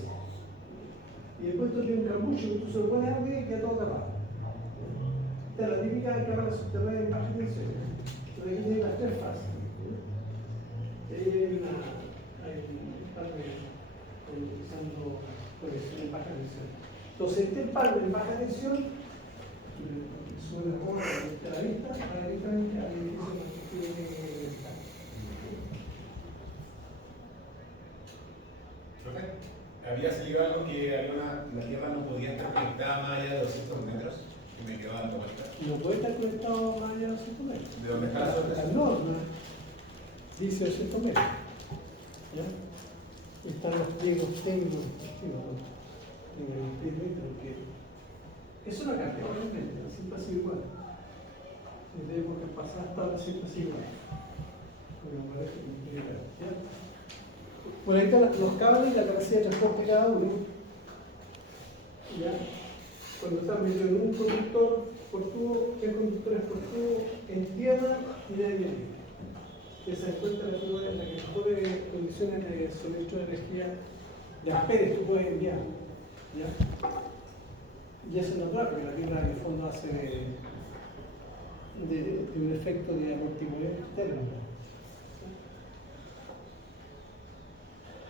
Y después tú tienes un cambucho que tú se lo pones arriba y queda todo tapado. Esta es la típica cámara subterránea en baja tensión. Aquí tiene las tres fases. Ahí hay utilizando conexión en baja tensión. Entonces, este empalme en baja tensión sube la bola de la vista para directamente al edificio que tiene. Profe, había salido algo que la Tierra no podía estar conectada más allá de 200 metros. Me quedo dando vuelta. No puede estar conectado más allá de 200 metros. ¿De dónde está la suerte? La norma dice 200 metros. ¿Ya? Están los pliegos técnicos, porque eso no cambia, obviamente, siempre ha sido igual. Desde época pasada hasta ahora siempre ha sido igual. ¿Ya? Por ahí están los cables y la capacidad de transporte cada uno. ¿Ya? Cuando están metidos en un conductor por tubo, 3 conductores por tubo, en tierra y en aire. Que se encuentra la figura en la que mejores condiciones de suministro de energía de amperes tú puedes enviar. ¿Ya? Y eso es natural, porque la Tierra en el fondo hace de un efecto de amortiguador externo.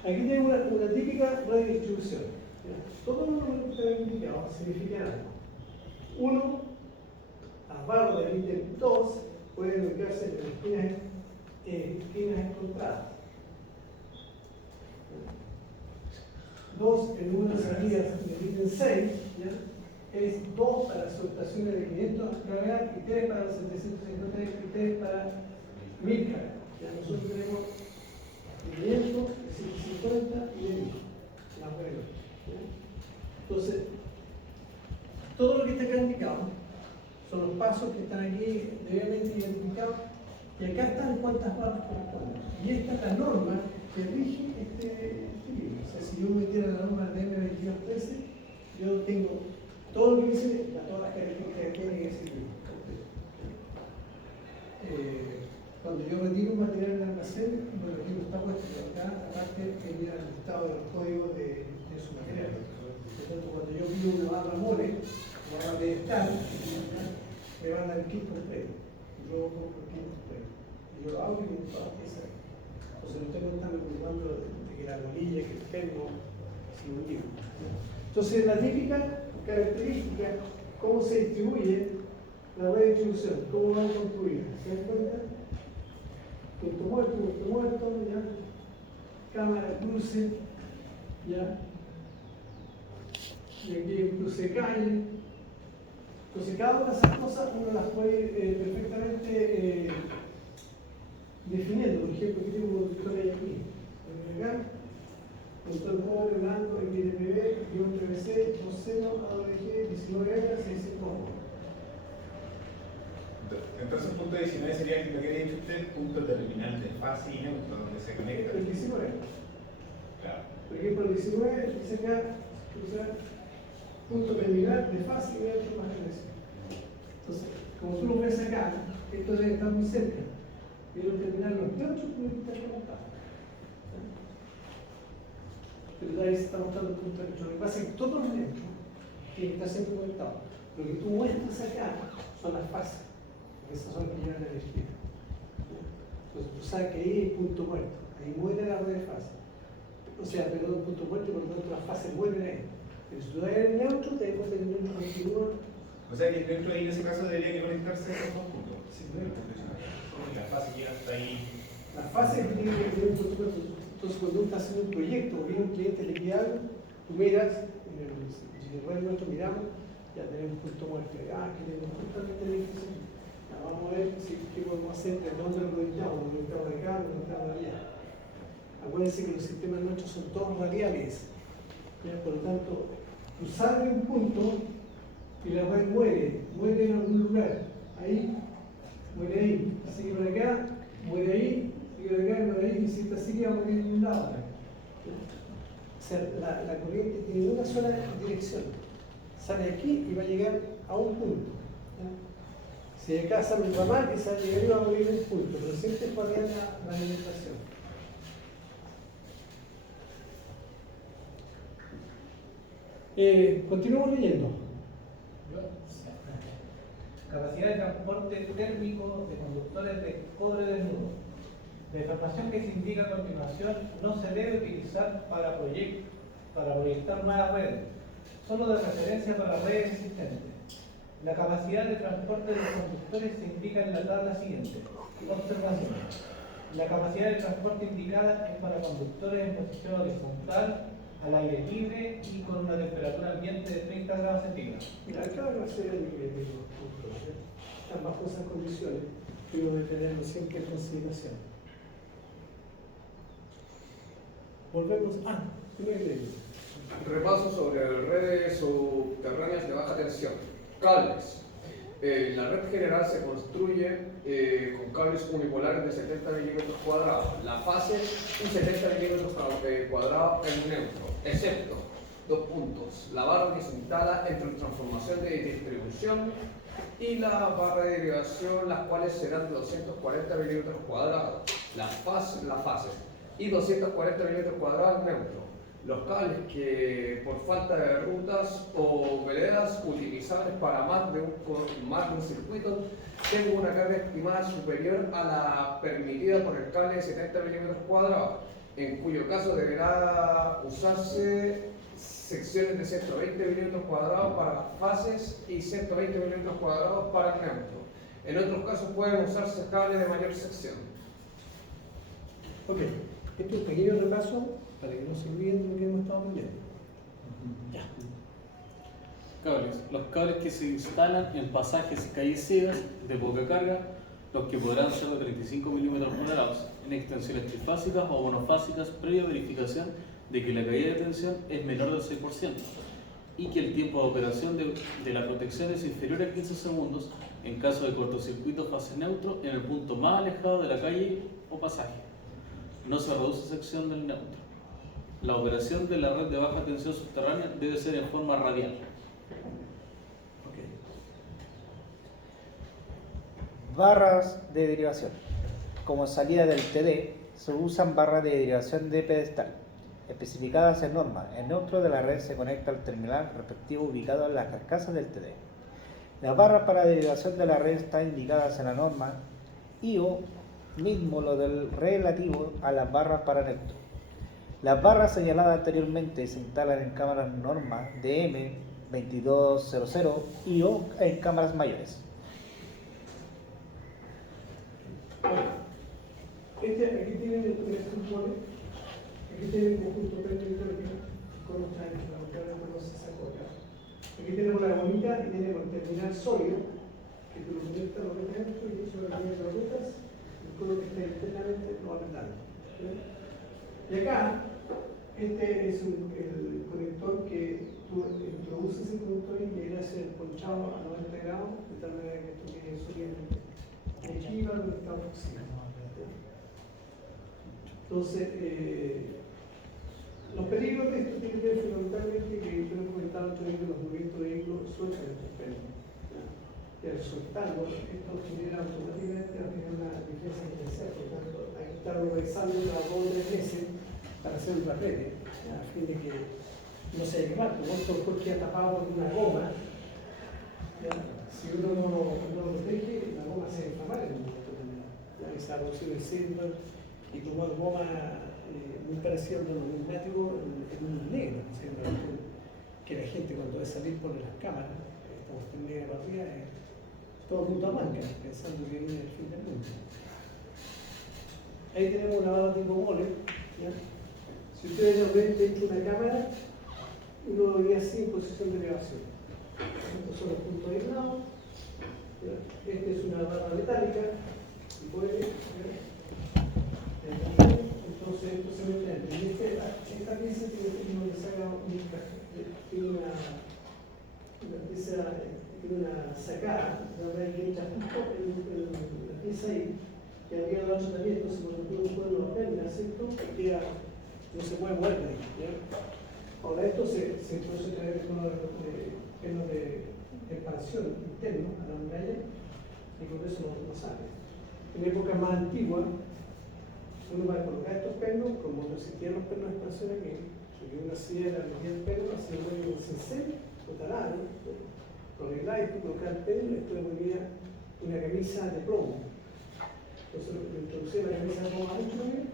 Aquí tenemos una típica redistribución. Todo lo que está indicado significa algo. 1, las barras del ítem 2 pueden ubicarse en esquinas encontradas. 2, el número de salidas del ítem 6, ¿ya? Es 2 para las subestaciones de 500 kVA y 3 para los 750 y 3 para 1000 kVA. Nosotros tenemos de 500, de 750 y de 1000. Entonces, todo lo que está acá indicado son los pasos que están aquí debidamente identificados y acá están cuántas barras corresponden. Y esta es la norma que rige este libro. O sea, si yo metiera la norma de M2213, yo tengo todo lo que dice, todas las características que tiene ese libro. Cuando yo retiro un material en el almacén, bueno, aquí no está puesto, pero acá aparte venía el listado de los códigos de su material. Entonces, cuando yo pido una barra mole, una barra de estar, me van a dar el kit completo. Yo compro el kit completo. Y yo lo hago y me todas las piezas. Entonces, no tengo que estarme preocupando de que la bolilla, que el perno, si un libro. Entonces, la típica característica, cómo se distribuye la redistribución, cómo van construidas. ¿Se dan cuenta? Punto muerto, ¿ya? Cámara cruce, ¿ya? Y aquí el cruce calle. Entonces, cada una de esas cosas uno las puede ir perfectamente definiendo. Por ejemplo, aquí tengo un conductor aquí. Acá, conductor pobre, blanco, MDPB, guión PVC, 2.0, AWG, 19 600. Entonces, el punto 19 sería lo que había dicho usted, punto terminal de fase y neutro, donde se conecta. El 19. Claro. Por ejemplo, el 19 dice acá, O sea, punto terminal de fase y neutro más agresivo. Entonces, como tú lo ves acá, esto debe estar muy cerca. Quiero terminar los neutros con el interconectado. Pero ahí se está mostrando el punto neutro. Lo que pasa es que todos los neutros tienen que estar siempre conectados. Lo que tú muestras acá son las fases, porque esas son las que llevan la energía. Entonces tú sabes que ahí hay punto muerto, ahí muere la red de fase. O sea, perdón, punto muerto, por lo tanto las fases mueren ahí. Pero si tú das el neutro, te das cuenta que el neutro continúa. O sea que el neutro ahí en ese caso debería que conectarse a esos dos puntos. Sí, claro. Porque la fase ya está ahí. La fase que tiene que tener un punto muerto. Entonces cuando uno está haciendo un proyecto o viene un cliente le pide algo, tú miras, en el red nuestro miramos, ya tenemos un punto muerto. Ah, queremos justamente la edificación. Vamos a ver qué podemos hacer, de dónde lo conectamos de acá, lo conectamos de allá. Acuérdense que los sistemas nuestros son todos radiales. ¿Ya? Por lo tanto, tú sales de un punto y la red muere en algún lugar. Ahí, muere ahí, sigue por acá, muere ahí, sigue por acá, muere ahí, y si esta sigue va a morir en un lado. O sea, la corriente tiene una sola dirección. Sale aquí y va a llegar a un punto. ¿Ya? Si de acá sale un ramal y sale de arriba va a morir en un punto, pero siempre es radial la alimentación. Continuamos leyendo. Capacidad de transporte térmico de conductores de cobre desnudo. La información que se indica a continuación no se debe utilizar para proyectar nuevas redes, solo de referencia para redes existentes. La capacidad de transporte de conductores se indica en la tabla siguiente. Observación. La capacidad de transporte indicada es para conductores en posición horizontal, al aire libre y con una temperatura ambiente de 30 grados centígrados. Mira, acá va a ser el mismo punto. Están bajo esas condiciones, pero de tenerlo siempre en consideración. Volvemos. Repaso sobre redes subterráneas de baja tensión. Cables. La red general se construye con cables unipolares de 70 milímetros cuadrados. La fase y 70 milímetros cuadrados en neutro, excepto dos puntos: la barra que se instala entre transformación de distribución y la barra de derivación, las cuales serán de 240 milímetros cuadrados. La fase y 240 milímetros cuadrados neutro. Los cables que por falta de rutas o veredas utilizables para más de un circuito tengan una carga estimada superior a la permitida por el cable de 70 milímetros cuadrados, en cuyo caso deberá usarse secciones de 120 milímetros cuadrados para las fases y 120 milímetros cuadrados para el neutro. En otros casos pueden usarse cables de mayor sección. Ok, este es un pequeño repaso para que no se olviden de lo que hemos estado leyendo. Ya. Cables. Los cables que se instalan en pasajes calleceras de poca carga, los que podrán ser de 35 milímetros cuadrados, en extensiones trifásicas o monofásicas, previa verificación de que la caída de tensión es menor del 6% y que el tiempo de operación de la protección es inferior a 15 segundos en caso de cortocircuito fase neutro en el punto más alejado de la calle o pasaje. No se reduce sección del neutro. La operación de la red de baja tensión subterránea debe ser en forma radial. Barras de derivación. Como salida del TD, se usan barras de derivación de pedestal, especificadas en norma. El neutro de la red se conecta al terminal respectivo ubicado en la carcasa del TD. Las barras para derivación de la red están indicadas en la norma y o mismo lo del relativo a las barras para neutro. Las barras señaladas anteriormente se instalan en cámaras norma DM2200 y o en cámaras mayores. Aquí tienen el conjunto, aquí tienen el conjunto técnico con nuestra infraestructura no se sacó acá. Aquí tenemos la bonita y tenemos el terminal sólido, que tú lo conectas los referentes y eso lo conectas las rutas, y con lo que está internamente lo va apretando. Y acá, este es el conector que tú introduces el conector y le haces el ponchado a 90 grados, de tal manera que esto quede subiendo. Y aquí va conectado oxígeno. Entonces, Los peligros de esto tienen que ver fundamentalmente que yo les comentaba antes que los movimientos de vehículos sueltan estos pelos. Y al soltarlo, esto genera automáticamente una diferencia diferencial. Por lo tanto, hay que estar revisando cada 2 o 3 meses para hacer un barrete, a fin de que no se quemar. Como esto porque ha tapado con una goma, ¿ya? Si uno no lo protege, la goma se inflamar en un momento determinado. Ya se ha producido el silver y como es goma muy parecida a los neumáticos en un negro. ¿Sí? Que la gente cuando ve salir pone las cámaras, esta cuestión negra para arriba, todo punta blanca, pensando que viene el fin del mundo. Ahí tenemos una barra tipo mole. ¿Ya? Si ustedes lo ven dentro de una cámara, uno lo vería así en posición de elevación. Estos son los puntos aislados. Esta es una barra metálica. Y puede ver. Entonces esto se mete dentro. Y esta pieza tiene que sacar una sacada, que entra justo la pieza ahí, que habría el otro también, entonces cuando tú no puedes lo apenas, ¿cierto? No se puede mover de ahí. ¿Ya? Ahora esto se produce a través de pelos de expansión interno a la muralla y con eso no sale. En épocas más antiguas, uno va a colocar estos pelos, como no existían los pelos de expansión aquí, porque uno hacía la metía el pelo, hacía un cincel o taladro, lo arreglaba y tú colocabas el pelo y después le ponía una camisa de plomo. Entonces lo introducía la camisa de plomo adentro también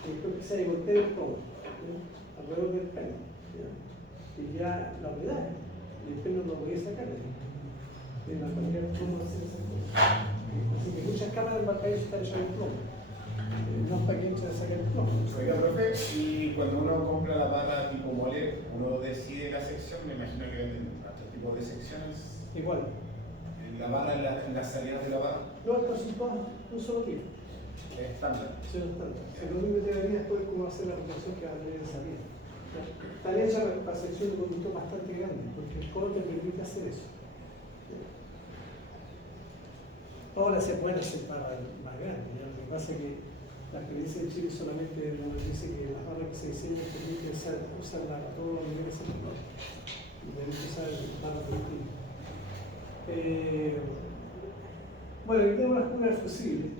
y después empecé a golpear el plomo alrededor del pelo. ¿Ya? Y ya la humedad, y el pelo no podía sacarle. De la manera de plomo hacer esas cosas. Así que muchas cámaras embarcadas están hechas de plomo. No es para que entre a sacar el plomo. Oiga, profe, y cuando uno compra la barra tipo mole, uno decide la sección, me imagino que venden otros tipos de secciones. Igual. ¿La barra en las salidas de la barra? No, estos son todos un solo tipo. Es estándar. Son estándar. Lo único que te debería después es cómo hacer la rotación que va a tener en salida. Están hechas para sección de conductor bastante grande, porque el codo te permite hacer eso. Ahora se pueden hacer para más grandes. Lo que pasa es que la experiencia en Chile solamente nos dice que las barras que se diseñan permiten usarla a todos los niveles secundarios. Y permite usar barras productivas. Bueno, aquí tenemos las cunas fusibles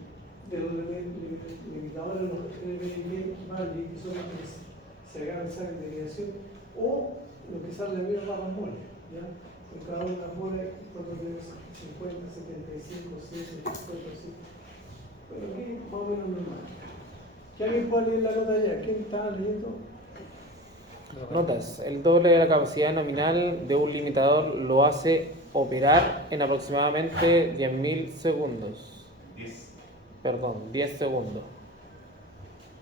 de los limitadores de los NBM Bali, que son los que se agarran y salen de derivación, o los que salen de las barras moles. ¿Ya? En cada una de las moles, nosotros tenemos 50, 75, 100, 50, así. Bueno, aquí más o menos normal. ¿Que alguien pueda leer la nota allá? ¿Quién está leyendo? Notas. El doble de la capacidad nominal de un limitador lo hace operar en aproximadamente 10.000 segundos. 10 segundos.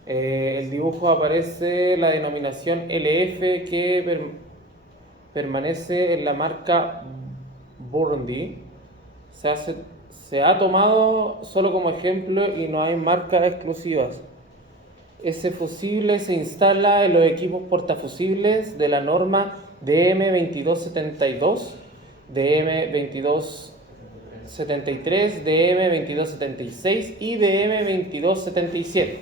El dibujo aparece la denominación LF que permanece en la marca Burgundy. Se ha tomado solo como ejemplo y no hay marcas exclusivas. Ese fusible se instala en los equipos portafusibles de la norma DM2272, DM2273, DM2276 y DM2277.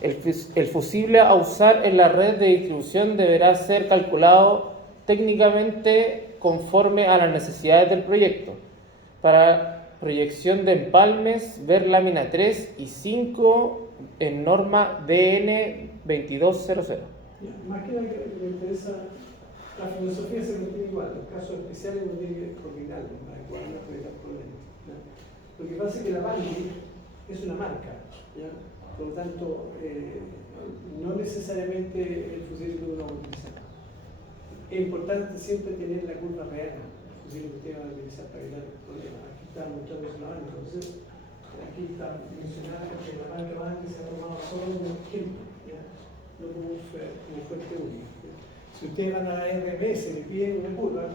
El fusible a usar en la red de distribución deberá ser calculado técnicamente conforme a las necesidades del proyecto. Para proyección de empalmes, ver lámina 3 y 5 en norma DN2200. Más que nada que me interesa, la filosofía se mantiene igual, los casos especiales uno tiene que coordinarlos para que puedan evitar problemas. ¿Ya? Lo que pasa es que la Bandi es una marca, ¿ya? Por lo tanto, no necesariamente el fusible que uno va a utilizar. Es importante siempre tener la curva real, el fusible que usted va a utilizar para evitar problemas. Aquí está mostrando una Bandi, entonces aquí está mencionada que la marca Bandi se ha tomado solo como ejemplo, ¿ya? No como fuente única. ¿Ya? Si ustedes van a la RMS y le piden una curva,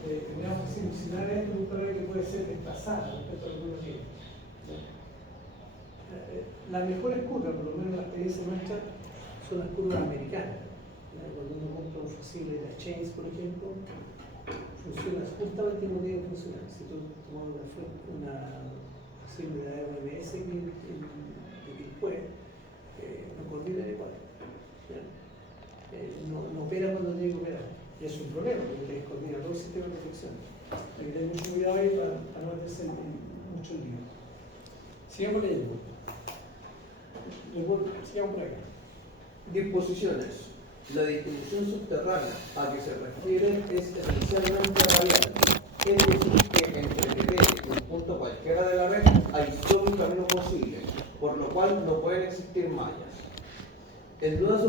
tendríamos que seleccionar esto un problema que puede ser desplazada respecto a lo que uno tiene. Las mejores curvas, por lo menos la experiencia nuestra, son las curvas americanas. Cuando uno compra un fusible de la Chains, por ejemplo, funciona justamente como tiene que funcionar. Si tú tomas una fusible de la RMS y después no coordina igual. ¿Ya? no opera cuando tiene que operar. Y es un problema, porque descoordina todo el sistema de protección. Hay que tener mucho cuidado ahí para no meterse en mucho lío. Sigamos leyendo. Sigamos por acá. Disposiciones. La distribución subterránea a que se refiere es esencialmente radial. Es decir, que entre TT y un punto cualquiera de la red hay solo un camino posible, por lo cual no pueden existir mallas. En nuevas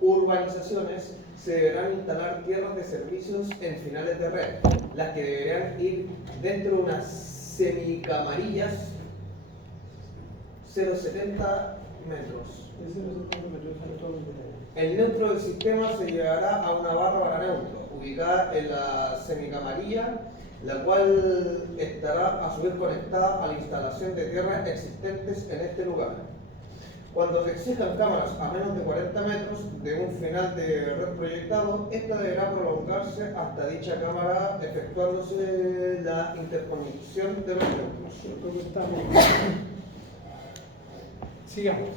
urbanizaciones se deberán instalar tierras de servicios en finales de red, las que deberán ir dentro de unas semicamarillas 0,70 metros. El neutro del sistema se llevará a una barra para neutro, ubicada en la semicamarilla, la cual estará a su vez conectada a la instalación de tierras existentes en este lugar. Cuando se exijan cámaras a menos de 40 metros de un final de red proyectado, esta deberá prolongarse hasta dicha cámara, efectuándose la interconexión de los neutros. Sigamos.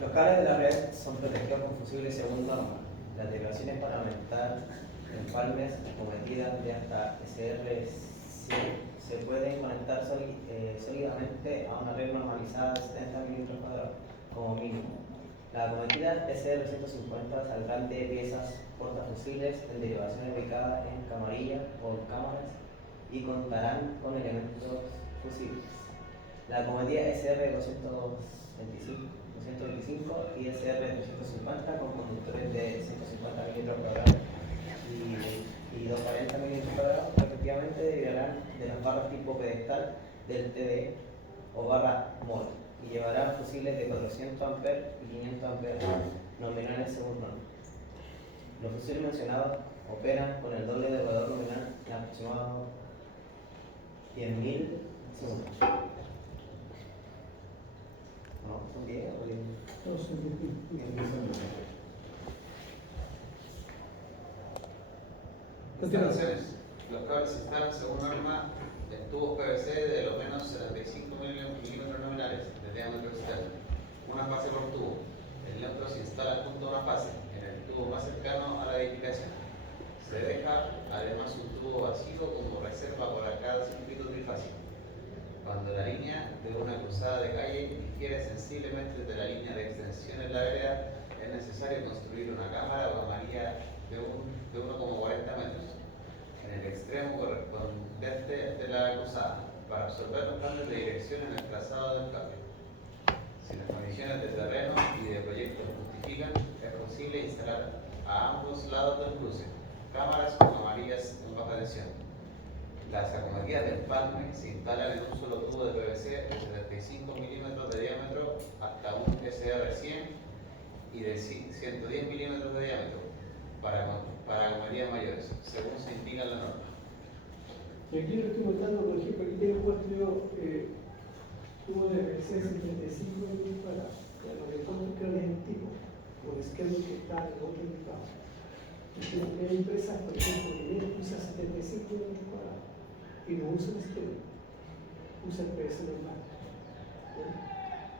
Los cables de la red son protegidos con fusibles según norma. Las derivaciones para aumentar empalmes cometidas de hasta SR100 se pueden conectar sólidamente a una red normalizada de 70 mm2 como mínimo. La cometida SR150 saldrán de piezas portafusibles en derivaciones ubicadas en camarilla o en cámaras y contarán con elementos fusibles. La cometida SR225 y SR350 con conductores de 150 mm2 y 240 mm2 respectivamente derivarán de las barras tipo pedestal del TD o barra MOL y llevarán fusibles de 400 A y 500 A nominales según norma. Los fusibles mencionados operan con el doble de valor nominal en aproximadamente 10.000 segundos. ¿No? ¿Son 10 o 10? Todos son 10.000. Instalaciones. Los cables se instalan según norma en tubos PVC de lo menos 75 milímetros nominales de diámetro externo, una fase por tubo. El neutro se instala junto a una fase, en el tubo más cercano a la edificación. Se deja además un tubo vacío como reserva para cada circuito trifásico. Cuando la línea de una cruzada de calle difiere sensiblemente de la línea de extensión en la vereda, es necesario construir una cámara o camarilla de 1,40 metros en el extremo correspondiente de la cruzada para absorber los cambios de dirección en el trazado del cable. Si las condiciones de terreno y de proyecto lo justifican, es posible instalar a ambos lados del cruce cámaras o camarillas en baja tensión. Las acometidas del empalme se instalan en un solo tubo de PVC de 75 milímetros de diámetro hasta un SR100 y de 110 milímetros de diámetro para acometidas mayores, según se indica en la norma. Y aquí lo estoy mostrando, por ejemplo, aquí tengo puesto yo tubo de PVC 75 milímetros para lo que conozco creo que es un tipo, por esquema que está en otro indicado. Hay empresas, por ejemplo, que usa 75 milímetros cuadrados y no usa el esquema, usa el PVC normal.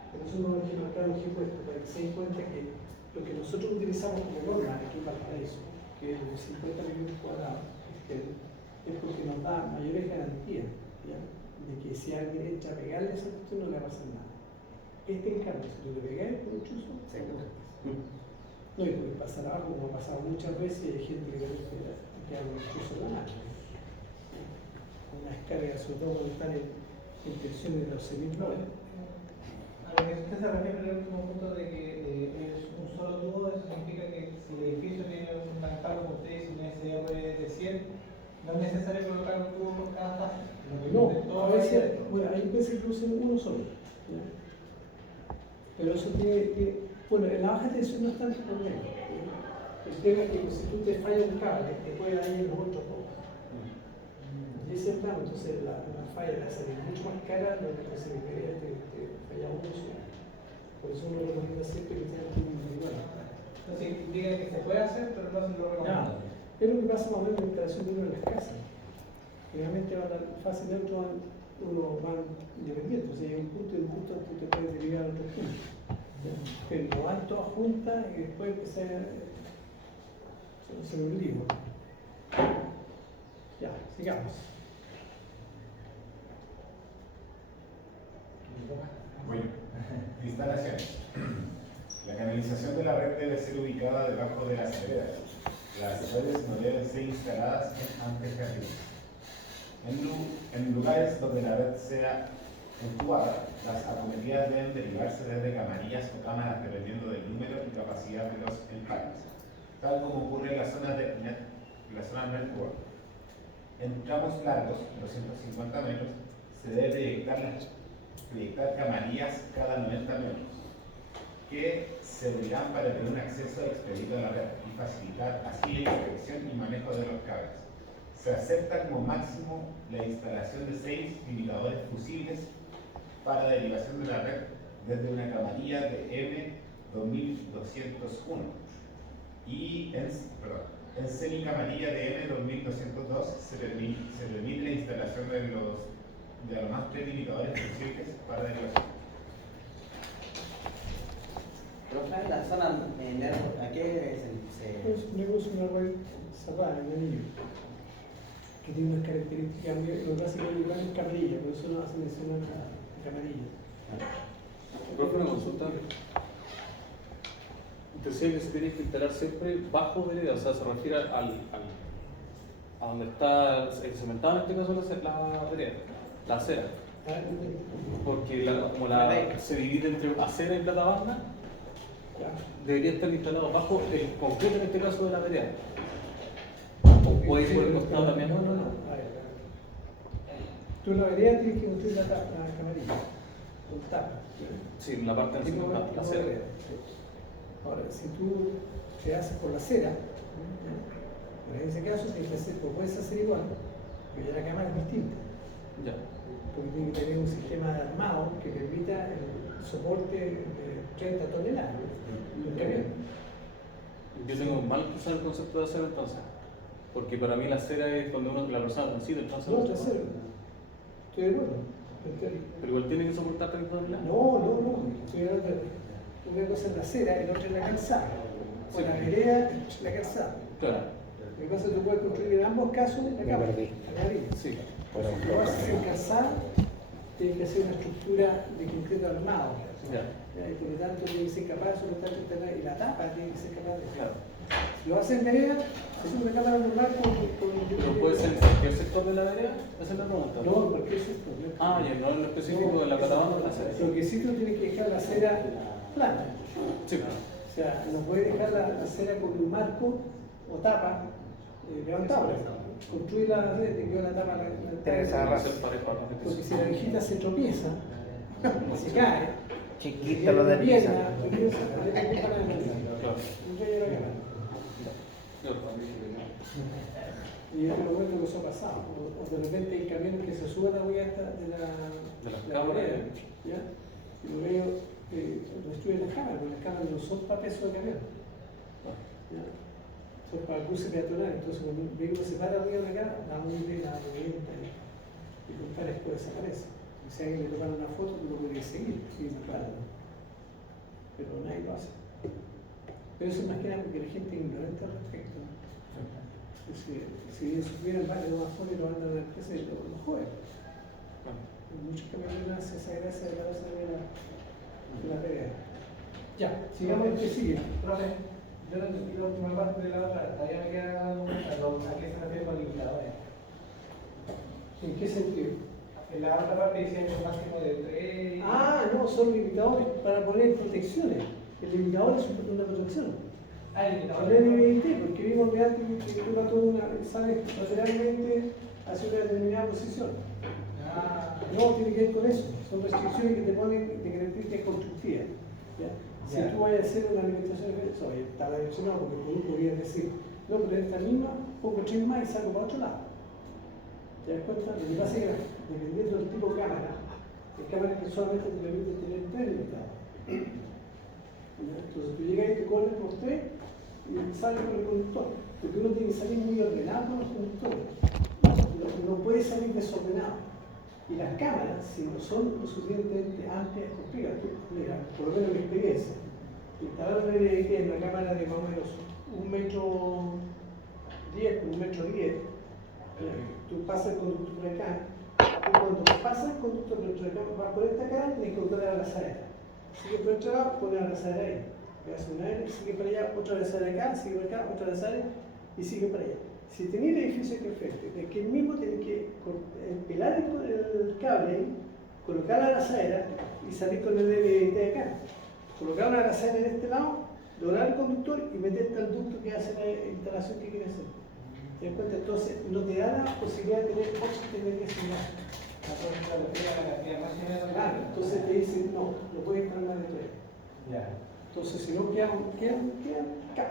Por eso no lo dejé marcado en puesto, para que se den cuenta que lo que nosotros utilizamos como norma aquí en Valparaíso, que es los 50 milímetros cuadrados, es porque nos da mayores garantías, ¿ya? De que si alguien entra a pegarle esa cuestión no le va a pasar nada. En cambio, si tú le pegas con un chuzo, se muere. No, y puede pasar algo, como ha pasado muchas veces, y hay gente que queda con un chuzo en la mano. Una descarga, sobre todo cuando están en tensiones de los 6.000 dólares. A lo que usted se refiere en el último punto de que es un solo tubo, eso significa que si el edificio tiene un tancado, como usted dice, un SR de 100, no es necesario colocar un tubo por cada fase. No, a veces, bueno, hay veces que usan uno solo. ¿Ya? Pero eso tiene, bueno, en la baja tensión no es tanto problema. El tema es que si tú te fallas un cable, te puede ir en los otros dos. Y ese es el plano, entonces la falla va a salir mucho más cara de lo que se le te falla uno solo. Por eso uno recomienda siempre que tenga un individual. Entonces, diga que se puede hacer, pero no se lo recomienda. Es lo que pasa más o menos en la instalación de uno en las casas. Realmente van a fase neutro, uno van independiente, o sea, hay un punto y un punto tú te puedes derivar a otro punto. Pero no van todas juntas y después empezar Se me olvidó. Ya, sigamos. Bueno, instalaciones. La canalización de la red debe ser ubicada debajo de las veredas. Las redes no deben ser instaladas ante jardines. En lugares donde la red sea entubada, las acometidas deben derivarse desde camarillas o cámaras dependiendo del número y capacidad de los empaques, tal como ocurre en la zona network. En tramos largos, 250 metros, se debe proyectar camarillas cada 90 metros, que servirán para tener un acceso expedito a la red y facilitar así la inspección y manejo de los cables. Se acepta como máximo la instalación de 6 limitadores fusibles para derivación de la red desde una camarilla de M2201 y en semicamarilla de M2202 se permite la instalación de los más 3 limitadores fusibles para derivación. Profe, en la zona network, ¿a qué se...? Es un negocio, una red cerrada, en anillo, que tiene unas características muy básicas y grandes camarillas, por eso no hace mención a camarillas. Profe, una consulta. Decía que se tiene que instalar siempre bajo vereda, o sea, se refiere a donde está el cementado, en este caso la vereda, la acera. Porque se divide entre acera y plata banda, debería estar instalado bajo el concreto, en este caso de la vereda. O puede ir por el costado también. No. A ver. Tú en la vereda tienes que construir la camarilla, con tapa. Sí, en la parte de encima, la acera. Ahora, si tú te haces por la acera, en ese caso tienes que hacer, pues puedes hacer igual, pero ya la cámara es distinta. Ya. Porque tiene que tener un sistema de armado que permita el soporte de 30 toneladas de un camión. Yo tengo mal que usar el concepto de acera entonces, porque para mí la acera es cuando la persona transita, entonces No, trasero. Estoy de acuerdo. pero igual tiene que soportar 30 toneladas. No. Estoy hablando de una cosa es la acera y la otra es la calzada. O la vereda es la calzada. Claro. Lo que pasa es que tú puedes construir en ambos casos la cámara. Sí. Si lo haces en calzada, tienes que hacer una estructura de concreto armado. Ya. Y por lo tanto tiene que ser capaz de soportar y la tapa tiene que ser capaz de. Claro. Si lo haces en vereda, es una cámara normal con ¿Pero puede ser en cualquier sector de la vereda? Esa es la pregunta. No, en cualquier sector. Ah, ya, no en lo específico de la plataforma de la acera. Lo que sí tú tienes que dejar la acera plana. Sí. O sea, no puedes dejar la acera con un marco o tapa levantable. Construye la acera, te quedó la tapa porque si la viejita se tropieza, se cae, Chiquita lo de pizza. Y es lo bueno que eso ha pasado. O de repente hay camiones que se suben a la huella de la cámaras. ¿Ya? Y luego destruyen las cámaras, porque las cámaras no son para peso de camión. ¿Ya? Son para cruce peatonal. Entonces cuando un vehículo se para arriba de la cámara, da muy bien, la revienta y con tal después desaparece. Y si a alguien le toman una foto, tú lo podrías seguir, pero nadie lo hace. Pero eso es más que nada porque la gente es ignorante al respecto. Si supieran varios más jóvenes lo andan a la empresa y lo joden. Muchos camioneros hacen esa gracia de la base de la pelea. Ya, sigamos el que sigue. Profe, yo no entendí la última parte de la otra, todavía me queda a qué se refiere con limitadores. ¿En qué sentido? En la otra parte dicen un máximo de 3. Ah, no, son limitadores para poner protecciones. El limitador es una protección. El limitador. Poner NBIT, porque vimos que antes que tú sales lateralmente hacia una determinada posición. No, tiene que ver con eso. Son restricciones que te ponen de características constructivas. ¿Ya? Si tú vayas a hacer una limitación de eso, está direccionado porque tú podrías decir, no, pero en esta misma pongo 3 más y salgo para otro lado. ¿Te das cuenta? Lo que pasa es que dependiendo del tipo de cámara, hay cámaras que solamente te permiten tener 3 limitados. Entonces tú llegas y te corres por 3 y sales con el conductor. Porque uno tiene que salir muy ordenado con los conductores. No puede salir desordenado. Y las cámaras, si no son lo suficientemente amplias, complican. Mira, por lo menos mi experiencia. Instalar una NBIT en una cámara de más o menos 1,80 m 10 por 1,10 m, tú pasas el conducto por acá, y cuando pasas el conducto por acá, vas por esta cara, tienes que botar a la abrazadera. Sigue por este lado, pone la abrazadera ahí. Pegas una L, sigue para allá, otra abrazadera acá, sigue para acá, otra abrazadera y sigue para allá. Si tenéis el edificio perfecto, es que el mismo tiene que pelar el cable ahí, colocar la abrazadera y salir con el LVT de acá. Colocar una abrazadera en este lado, lograr el conductor y meterte al ducto que hace la instalación que quiere hacer. ¿Te das cuenta? Entonces, no te da la posibilidad de tener 8 TDP sin nada. Claro, entonces te dicen, no, no puedes entrar más de 3. Ya. Entonces, si no, quedan acá.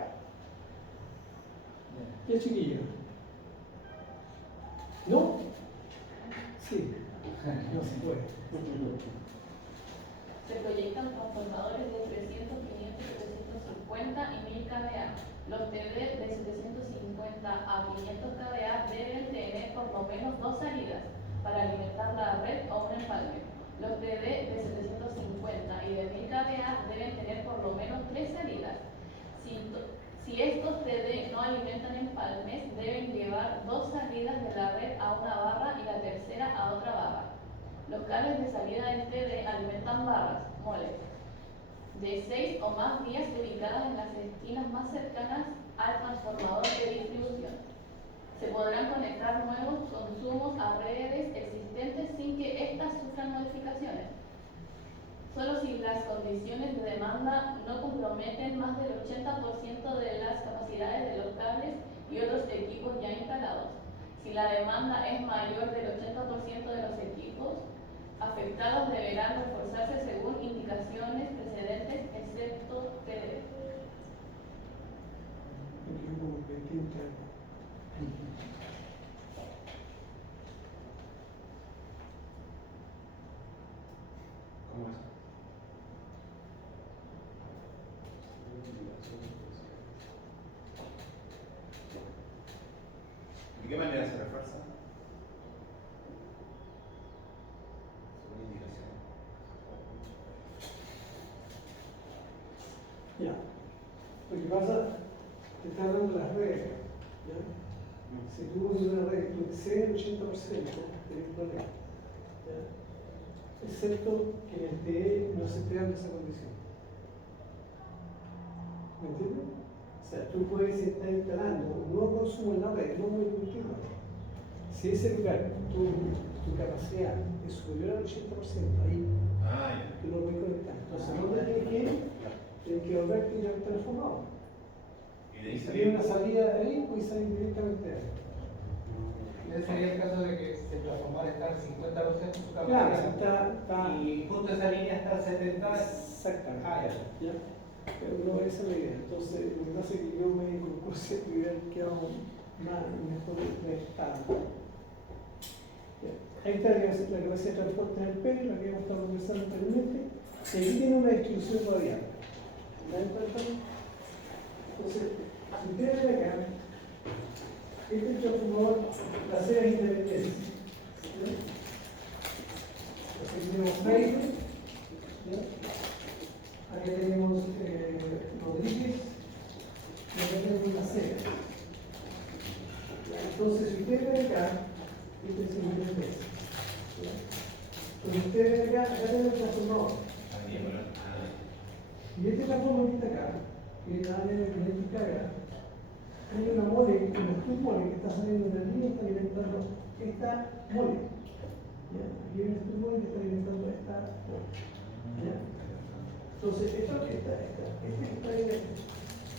¿Qué chiquillo? ¿No? Sí. No se puede. Se proyectan transformadores de 300, 500, 750 y 1000 kVA. Los TD de 750 a 500 kVA deben tener por lo menos 2 salidas para alimentar la red o un empalme. Los TD de 750 y de 1000 kVA deben tener por lo menos 3 salidas. Si estos TD no alimentan empalmes, deben llevar 2 salidas de la red a una barra y la tercera a otra barra. Los cables de salida del TD alimentan barras, moles, de 6 o más vías ubicadas en las esquinas más cercanas al transformador de distribución. Se podrán conectar nuevos consumos a redes existentes sin que éstas sufran modificaciones. Solo si las condiciones de demanda no comprometen más del 80% de las capacidades de los cables y otros equipos ya instalados. Si la demanda es mayor del 80% de los equipos afectados, deberán reforzarse según indicaciones precedentes, excepto TD. ¿Cómo es? ¿De qué manera se refuerza? Según indicación. Ya. Lo que pasa, te está hablando de las redes. ¿Ya? Si tú pones una red que tú excedes el 80%, tenés problema. ¿Ya? Excepto que en el TE no se te dan esa condición. ¿Me entiendes? O sea, tú puedes estar instalando un nuevo consumo en la red, no muy continuo. Si ese lugar, tu capacidad es superior al 80%, ahí tú no puedes conectar. Entonces, no tienes que volverte a ir al transformador. Y de ahí Si tiene una salida de ahí, puedes salir directamente de ahí. Ese sería el caso de que el transformador está al 50% de su Claro, capacidad. está. Y justo esa línea está al 70%. Exactamente. Ya. Pero no, esa es la idea. Entonces, lo que pasa es que yo me concurso y hubiera quedado mejor estado. Ahí está la capacidad de transporte en el PERI, la que hemos estado conversando anteriormente. Y aquí tiene una distribución radial. ¿Me dan cuenta? Entonces, si ustedes ven acá, este transformador, las series independientes. Aquí tenemos Freire, aquí tenemos Rodríguez, y acá tenemos la serie. Entonces, si ustedes ven acá, este es el independiente. Entonces, ustedes ven acá, tenemos el transformador. Y este transformador que está acá, que es la área de carga, hay una mole, una submole que está saliendo de la línea y está alimentando esta mole. ¿Ya? Aquí hay una submole que está alimentando esta mole. ¿Ya? Entonces, esta línea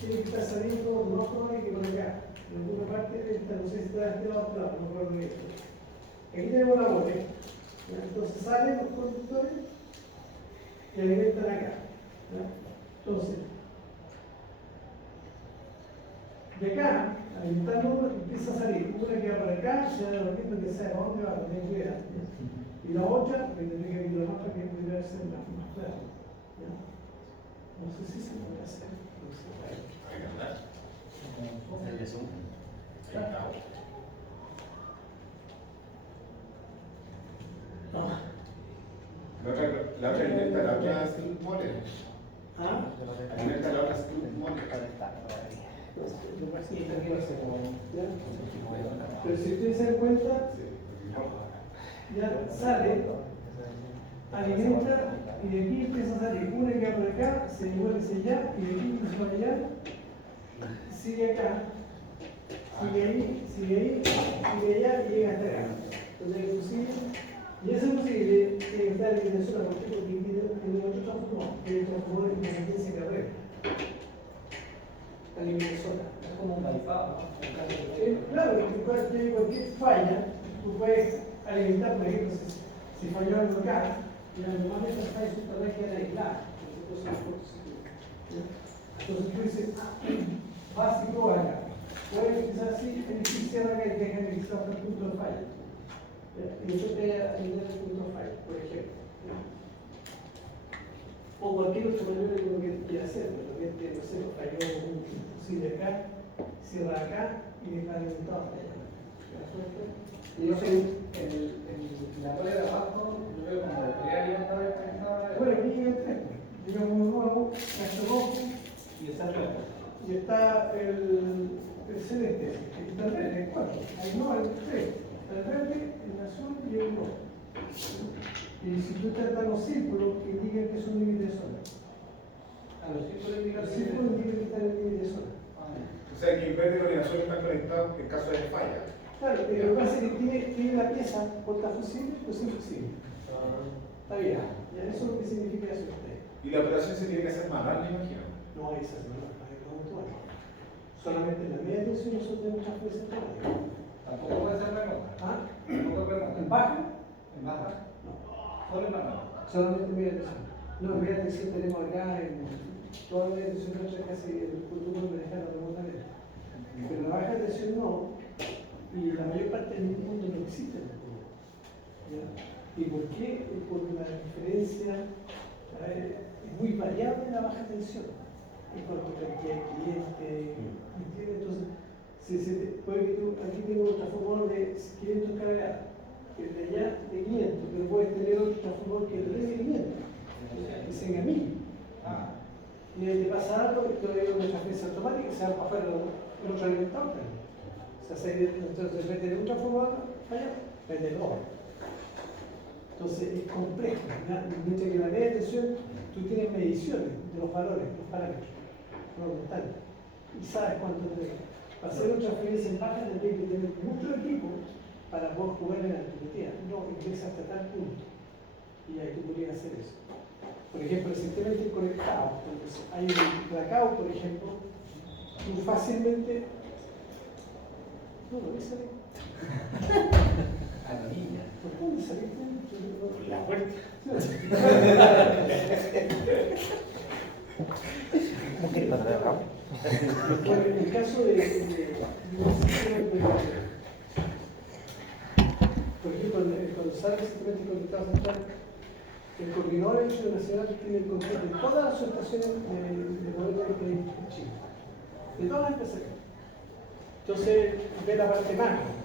tiene que estar saliendo de más mole que por acá. En alguna parte de esta, no sé si está de este lado o otro lado, no recuerdo bien. Aquí tenemos la mole. ¿Ya? Entonces salen los conductores y alimentan acá. ¿Ya? Entonces, de acá, alimentando uno, empieza a salir una que va para acá, se va devolviendo que sea para dónde va, no tiene idea. Y la otra, que tendría que ir más para que pudiera ser más claro. ¿Ya? No sé si se puede hacer. No sé. ¿Hay que andar? La otra alimenta la otra mole. ¿Ah? Alimenta la otra mole. ¿Ya? Pero si ustedes se dan cuenta, ya sale, alimenta y de aquí empieza a salir una que va por acá, se devuelve hacia allá y de aquí empieza para allá, sigue acá, sigue ahí, sigue allá y llega hasta acá. Entonces hay fusible y ese fusible tiene que estar en Venezuela porque tiene otro transformador, que es el transformador de emergencia carrera. Está en Venezuela. Es como un bypass, ¿no? Claro, porque cualquier falla, tú puedes alimentar, por ejemplo, si falló algo acá, y normalmente las fallas subterráneas quedan aisladas. Entonces tú dices, básico acá. Puedes utilizar así, beneficiar acá y dejar registrado hasta el punto de falla. Y eso te ayuda el punto de falla, por ejemplo. O cualquier otra manera de lo que quiera hacer. De repente, no sé, falló un fusible acá, cierra acá y deja alimentado hasta allá. Y yo soy en la rueda de abajo, yo veo como tres alimentadores desconectados. Bueno, aquí llegan tres. Llega uno nuevo, cacho rojo, Y está verde. y está el celeste, y está el verde, el cuatro. Ahí no, el tres. El verde, el azul y el rojo. Y si tú tratas los círculos, que indican que son límites de zona. A los círculos Los círculos indican que están en el límite de zona. O sea, que el verde y el azul están conectados en caso de falla. Claro, pero lo que pasa es que tiene la pieza portafusible o sin fusible. Está bien, ya eso es lo que significa eso. Y la operación se tiene que hacer manual, me imagino. No hay esas normas, hay automático. Solamente en la media tensión nosotros tenemos transferencia automática. Tampoco puede ser remota. ¿Ah? Tampoco es remota. ¿En baja? En baja. No. Solo en manual. Solamente en media tensión. No, en media tensión tenemos acá en toda la media tensión nuestra casi el protocolo manejarlo remotamente. Pero la baja tensión no, y la mayor parte del mundo no existe. ¿Ya? ¿Y por qué? Por la diferencia es muy variable la baja tensión en cuanto a cantidad de clientes, ¿entiendes? Entonces, puede que tú, aquí tengo un transformador de 500 cargadas, que es de allá de 500, pero puedes tener otro transformador que es de 500, que sea a 1000. Y ahí te pasa algo, y todavía hay una transferencia automática, se va para afuera el otro alimentador también. O sea, entonces, en vez de un transformador, allá, vende dos. Entonces es complejo, ¿verdad? Mientras que en la media tensión tú tienes mediciones de los valores, los parámetros, los constantes, y sabes cuánto te. Para hacer una transferencia en baja tendrías que tener mucho equipo para poder jugar en la alternativa. No, ingresa hasta tal punto. Y ahí tú podrías hacer eso. Por ejemplo, el sistema interconectado. Entonces, hay un blackout, por ejemplo, tú fácilmente. No, no, esa A la niña. ¿Por dónde saliste? La puerta. ¿Cómo quieres pasar acá? Bueno, en el caso de por ejemplo, cuando sale el sistema interconectado central, el coordinador del Instituto Nacional tiene el control de todas las estaciones de modelo que hay en Chile, de todas las empresas. Entonces, ve la parte macro.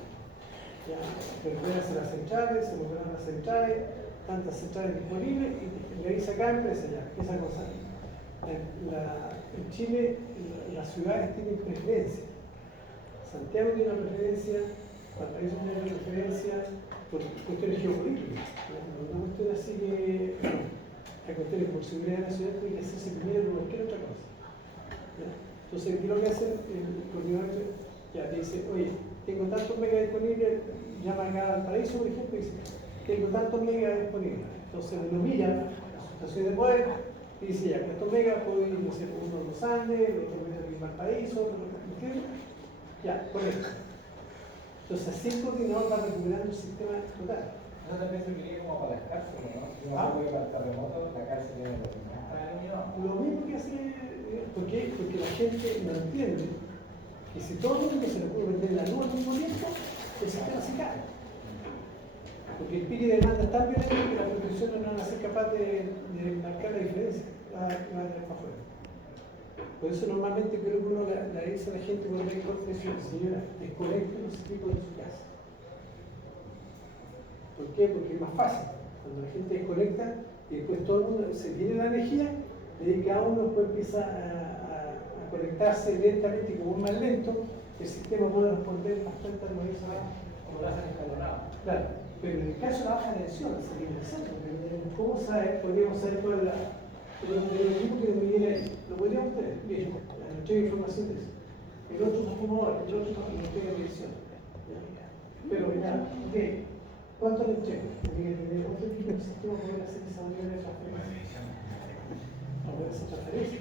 Ya, se las centrales, se volverán las centrales, tantas centrales disponibles y revisa cada empresa ya, empieza a cosas. En Chile, las ciudades tienen preferencia. Santiago tiene una preferencia, Valparaíso tiene una preferencia por cuestiones geopolíticas. No una cuestión así que hay cuestiones por seguridad de la ciudad tiene que hacerse primero por cualquier otra cosa. ¿Ya? Entonces, ¿qué es lo que hace el coordinador? Ya te dice, oye, tengo tantos megas disponibles, llama acá al Paraíso, por ejemplo, y dice, tengo tantos megas disponibles. Entonces lo miran a su estación de poder y dice, ya, con estos megas puedo ir, no sé, uno a Los Andes, el otro viene aquí al Paraíso, ¿entiendes? Ya, con esto. Entonces así el coordinador va recuperando el sistema total. Eso también serviría como para las cárceles, ¿no? Si uno puede para el terremoto, la cárcel tiene Lo mismo que hace, ¿por qué? Porque la gente no entiende que si todo el mundo se le puede vender la luz al mismo tiempo, el sistema se cae. Porque el pique de demanda es tan violento que las protecciones no van a ser capaces de marcar la diferencia, la van a tener para afuera. Por eso normalmente creo que uno le dice a la gente cuando hay corte de señora, desconecte los equipos de su casa. ¿Por qué? Porque es más fácil. Cuando la gente desconecta y después todo el mundo se viene la energía, de ahí cada uno después empieza a conectarse lentamente y como es más lento, el sistema puede responder bastante armonizadamente. Como lo hacen escalonado. Claro, pero en el caso de la baja tensión sería interesante, porque ¿cómo saber? Podríamos saber cuál es el equipo que debería ir. Lo podríamos tener, listo, la entrega de información de eso. El otro transformador, el otro no entrega de tensión. Pero mira, ok, ¿cuánto le entrega? Tendría que tener otro tipo de sistema para poder hacer esa manera de transferencia. No puede hacer transferencia.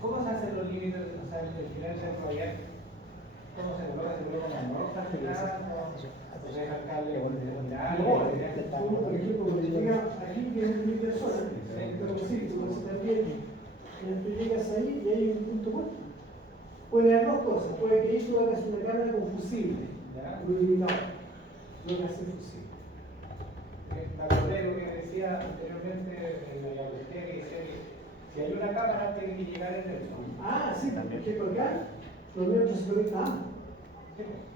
¿Cómo se hacen los límites? O sea, el final del proyecto. ¿Cómo se coloca? ¿Se coloca una nota al final? ¿O se deja el cable Por ejemplo, cuando llega aquí, que es el límite de zona, también tú llegas ahí y hay un punto muerto. Puede haber dos cosas. Puede que tú hagas una cámara con fusible, fluidificador, no que hace fusible. Me acordé lo que decía anteriormente en la biología, que decía que si hay una cámara tiene que llegar el neutro. Ah, sí, porque acá los neutros se conectan a ambos.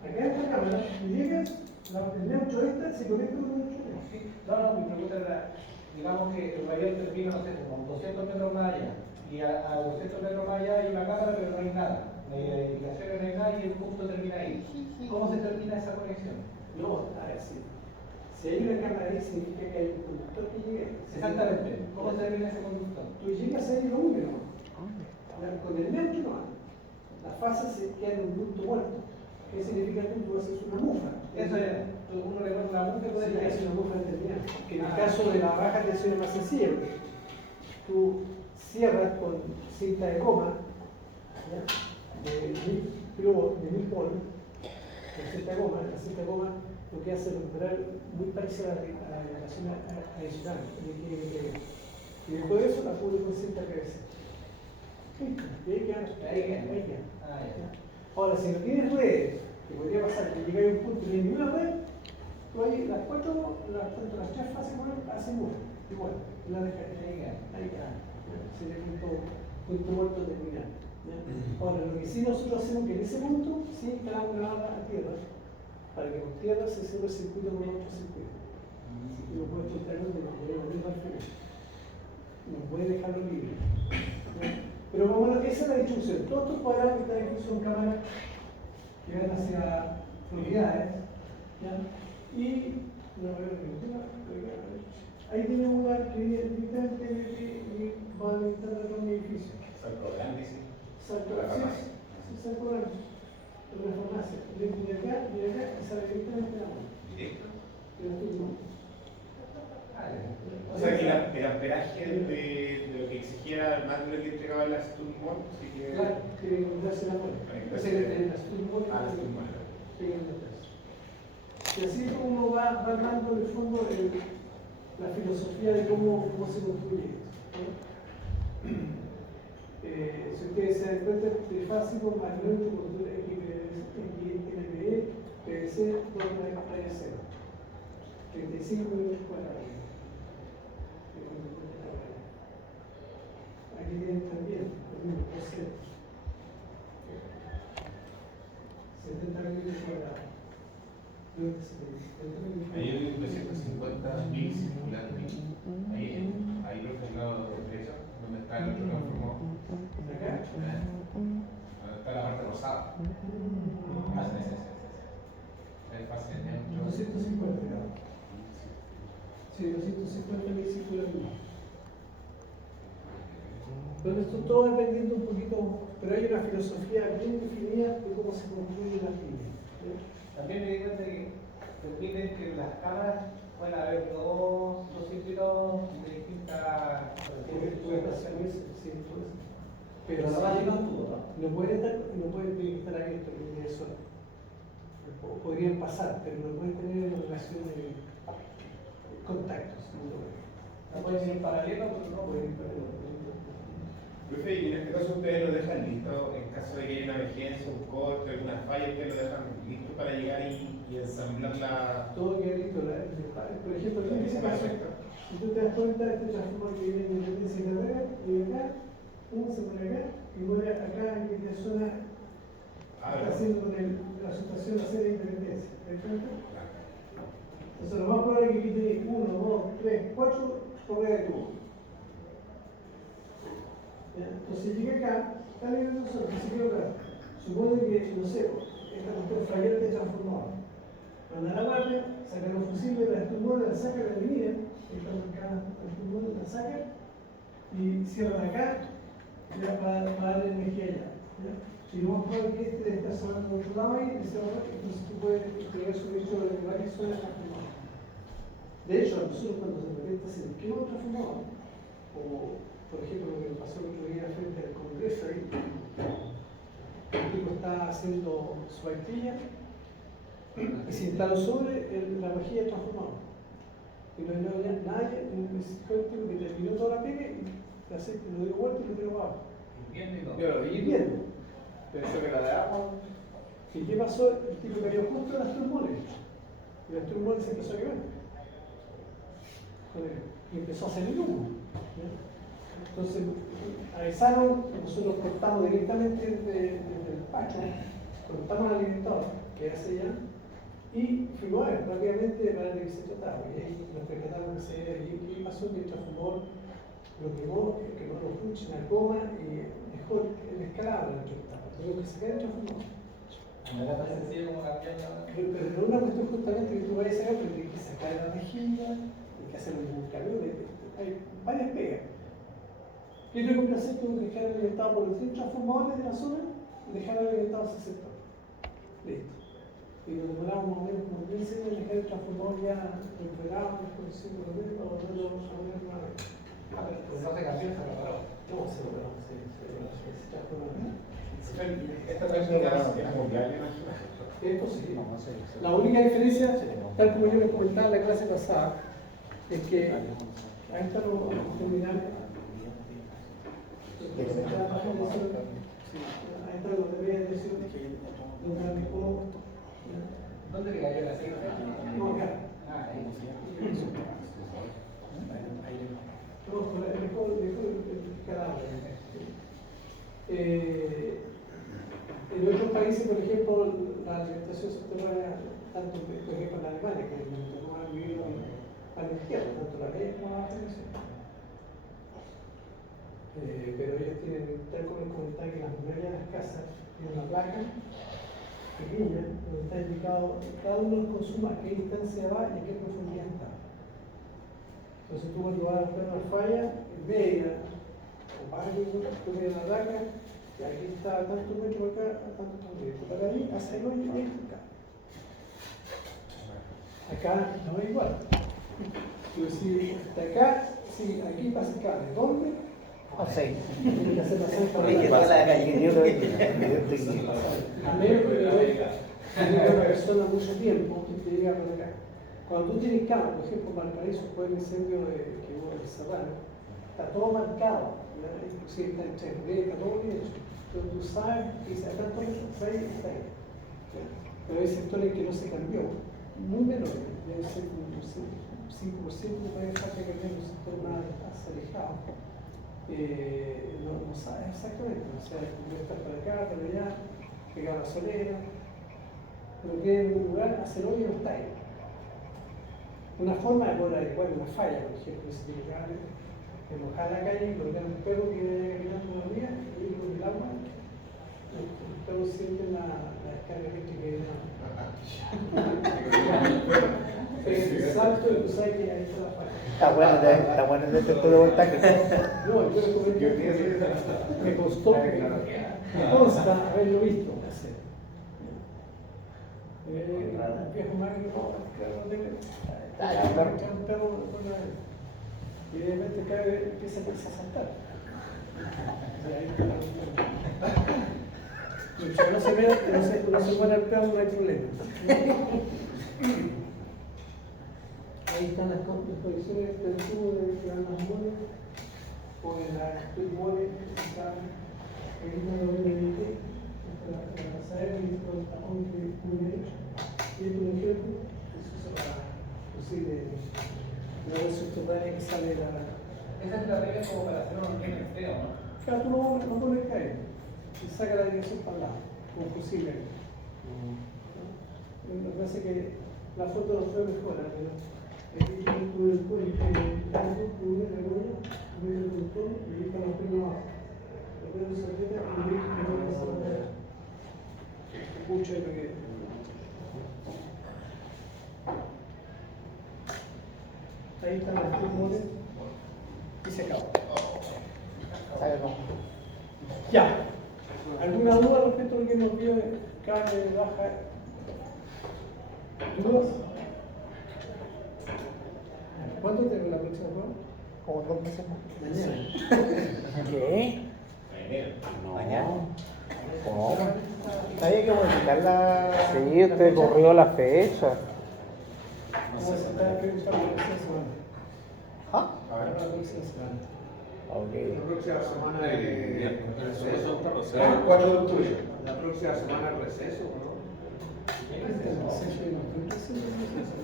Acá en esta cámara, tú llegas, el neutro esta se conecta con el neutro. No, mi pregunta era, digamos que el radial termina, no sé, como 200 metros más allá. Y a 200 metros más allá hay una cámara, pero no hay nada. No hay edificaciones, no hay nada y el punto termina ahí. ¿Cómo se termina esa conexión? No, a ver, sí. Si hay una cámara ahí, significa que hay un conductor que llega. Exactamente. ¿Cómo se termina ese conductor? Tú llegas ahí y lo unes nomás. Con el neutro nomás. La fase se queda en un punto muerto. ¿Qué significa que tú haces una mufa? Eso es. Uno le pone una mufa y puede Sí, llegar. es una mufa determinada. Que en el caso de la baja tensión es más sencillo. Tú cierras con cinta de goma, ¿ya? de 1000 polos, con cinta de goma. La cinta de goma lo que hace es recuperar muy parecida a la relación adicional. Y después de eso la cubre con cinta PVC. Listo. Y ahí queda. Ahora, si no tienes redes, que podría pasar que llegue a un punto y no hay ninguna red, tú ahí las las tres fases hacen una, igual, la dejas ahí queda. Sería punto muerto terminado. Ahora, lo que sí nosotros hacemos es que en ese punto sí instalamos una barra a tierra, para que con tierra se cierre el circuito con otro circuito. Y lo puedes controlar de lo podemos abrir al final. No puedes dejarlo libre. Pero bueno, esa es la distribución. Todos estos cuadrados que están aquí son cámaras que van hacia propiedades. ¿Ya? Y no veo ninguna. Ahí tiene un lugar que viene directamente y va a alimentar a un edificio. Salto grande, sí. Salto grande. Sí, salto grande. En la farmacia. De acá y sale directamente a la mano. ¿Directo? O O sea que el amperaje de lo que exigiera más de lo que entregaba la Sturmon, sí que. Claro, tiene que encontrarse la mano. La Sturmon. Ah, la Sturmon. Tiene que encontrarse. Y así es como uno va armando en el fondo la filosofía de cómo se construye esto. Si ustedes se dan cuenta, es trifásico más neutro por XLPE, PVC, 2 raya 0. 35 metros cuadrados. Aquí tienen también lo mismo, 70 metros cuadrados. Ahí hay 250.000 circular. Ahí lo que es el lado derecho, donde está el otro transformador. ¿Acá? Donde está la parte rosada. Ah, sí. Ahí fase neutro. 250 grados. Sí, 250.000 circular. Pero esto todo dependiendo un poquito, pero hay una filosofía bien definida de cómo se construyen las líneas. También me di cuenta que permiten que las cámaras puedan haber dos circuitos de distintas. Pero no va a llegar un tubo, ¿no? No pueden estar abiertos en línea de zona. Podrían pasar, pero no pueden tener relación de contactos. No pueden ir paralelo, pero no pueden ir paralelo. Profe, y en este caso ustedes lo dejan listo en caso de que haya una emergencia, un corte, alguna falla, ustedes lo dejan listo para llegar y ensamblar la. Todo queda listo. Por ejemplo, en este caso, si tú te das cuenta, este transformador que viene en independencia y carrera, y acá, uno se pone acá, y muere acá en esta zona, está haciendo con la situación de hacer independencia. ¿Te das cuenta? Entonces, lo más probable es que aquí tenéis 1, 2, 3, 4 correas de tubo. Entonces llega acá, está bien nosotros, que se quedó acá. Supone que, no sé, esta cuestión fallante de transformador. Manda la guardia, saca los fusibles, la estumbona, la saca, la divide, esta marcada, la estumbona, la saca y cierran acá ya para dar energía allá. ¿Ya? Si no vamos a que este está sonando de otro lado ahí, entonces tú puedes pegar suministro de varias zonas transformadoras. De hecho, a nosotros cuando de repente se nos quema un transformador, o por ejemplo lo que pasó el otro día frente al Congreso ahí, el tipo está haciendo su vaquilla y se instaló sobre la vajilla del transformador. Y no hay nadie en el tipo que terminó toda la pega y el aceite lo dio vuelta y lo tiró abajo. Yo lo vi. Hirviendo. Pensó que era de agua. ¿Y qué pasó? El tipo cayó justo en las turmones. Y las turmones se empezó a quemar. Y empezó a salir humo. Entonces avisaron, nosotros cortamos directamente desde el despacho, cortamos al alimentador, que hace ya, y fuimos a ver rápidamente para ver de qué se trataba. Y ahí nos percatamos que qué pasó, que el transformador lo quemó los funches en la goma y dejó el escalado en el transformador. Tengo que sacar el transformador. No era tan sencillo como cambiar la... Pero no es una cuestión justamente que tú vayas a sacar, pero tienes que sacar la rejilla, tienes que hacer un cambio, hay varias pegas. ¿Qué tengo que hacer? Tengo que dejar alimentado por los 3 transformadores de la zona y dejar alimentado ese sector. Listo. Y nos demoramos más o menos como 15 años en dejar el transformador ya refregado, en exposición por lo menos, para volverlo a poner nuevamente. Pero no se cambió, se reparó. No, se reparó, se transformó. Esta práctica es mundial, imagino. Es posible. La única diferencia, tal como yo les comentaba en la clase pasada, es que ahí está los terminales. Ahí está los de dirección, donde la mejor. ¿Dónde le cayó la cifra? No, acá. Ah, ahí. No, mejor el cadáver. En otros países, por ejemplo, la alimentación subterránea, tanto por ejemplo en Alemania, que no han vivido a la izquierda, tanto la ley como la televisión. Pero ellos tienen, tal como les comentaba, que las murallas de las casas tienen una placa pequeña donde está indicado cada uno consuma a qué distancia va y a qué profundidad está. Entonces tú cuando vas a buscar una falla media o baja, tú miras la placa y aquí está a tantos metros acá, a tantos metros. Para ahí, hacia el hoyo y acá. Acá no es igual. Tú decís, hasta acá, sí, aquí pasa el cable. ¿Dónde? Sí. Tienes que hacer pasar por Hay que toda la calle. a menos que tenga una persona mucho tiempo y te llega por acá. Cuando tú tienes cámara, por ejemplo, Valparaíso fue el incendio que hubo en Serrano, está todo marcado, inclusive está en 3D, está todo bien hecho. Entonces tú sabes que si acá todo está ahí, está ahí. Pero hay sectores que no se cambió, muy menores, debe ser un 5% de todavía falta cambiar un sector más alejado. No sabes exactamente, o sea, debe estar para acá, para allá, pegar la solera, pero que en un lugar hacer hoy no está ahí. Una forma de poder adecuar una falla, por ejemplo, si tiene que mojar la calle y colocar un perro que vaya caminando por la vía y ir con el agua, los perros sienten la descarga eléctrica de el salto y tú sabes que ahí está la falla. Está bueno el detector de voltaje. No, yo me costó, me consta haberlo visto hacer. Un viejo máquina, no tengo. Un perro y de repente cae, empieza a saltar. Mientras no se vea, no se muera el perro, no hay problema. Ahí están las condiciones del tubo de que van las moles, o en la moles, ahí no lo ven en el para pasar y con el tapón que cubre derecho. Y por ejemplo, eso se va posible la red subterránea que sale de la. Esa es la regla como para hacer un bien feo, ¿no? Claro, tú no pones caer y saca la dirección para el lado, como posible. Lo que hace que la foto no fue mejor, pero aquí tuve el tanto, tuve la huella, tuve el control y ahí están los primeros abajo. pero se tiene que incluir que no es de esa manera. Escucha y lo que. Ahí están los pulmones y se acabó. Ya. ¿Alguna duda respecto a lo que nos vio carne, baja? ¿Dudas? ¿Cuánto tenemos la próxima prueba? Como 2 meses más. Mañana. ¿Qué? No. ¿Cómo? Había que modificar la. Sí, usted corrió la fecha. ¿Cómo se está preguntando la próxima semana? ¿Ah? Para la próxima semana. Ok. La próxima semana es receso. El 4 de octubre. La próxima semana es receso, ¿no?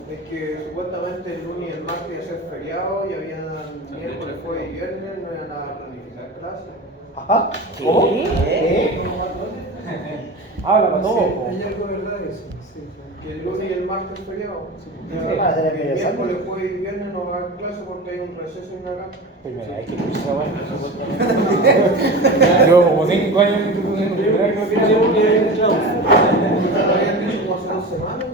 Es que supuestamente el lunes y el martes iba a ser feriado y habían miércoles, jueves y viernes, no iban a planificar clases. Ajá. ¿Cómo? ¿Qué? Habla para Sí, todo. hay algo de verdad de eso. Sí. Que el lunes y el martes es feriado. Ah, de la El Media Santa. miércoles, jueves y viernes no van a clase porque hay un receso en acá. Primera vez que escucho esa vaina, supuestamente. Yo como 5 años en primera que no tiene Habían dicho como hace 2 semanas.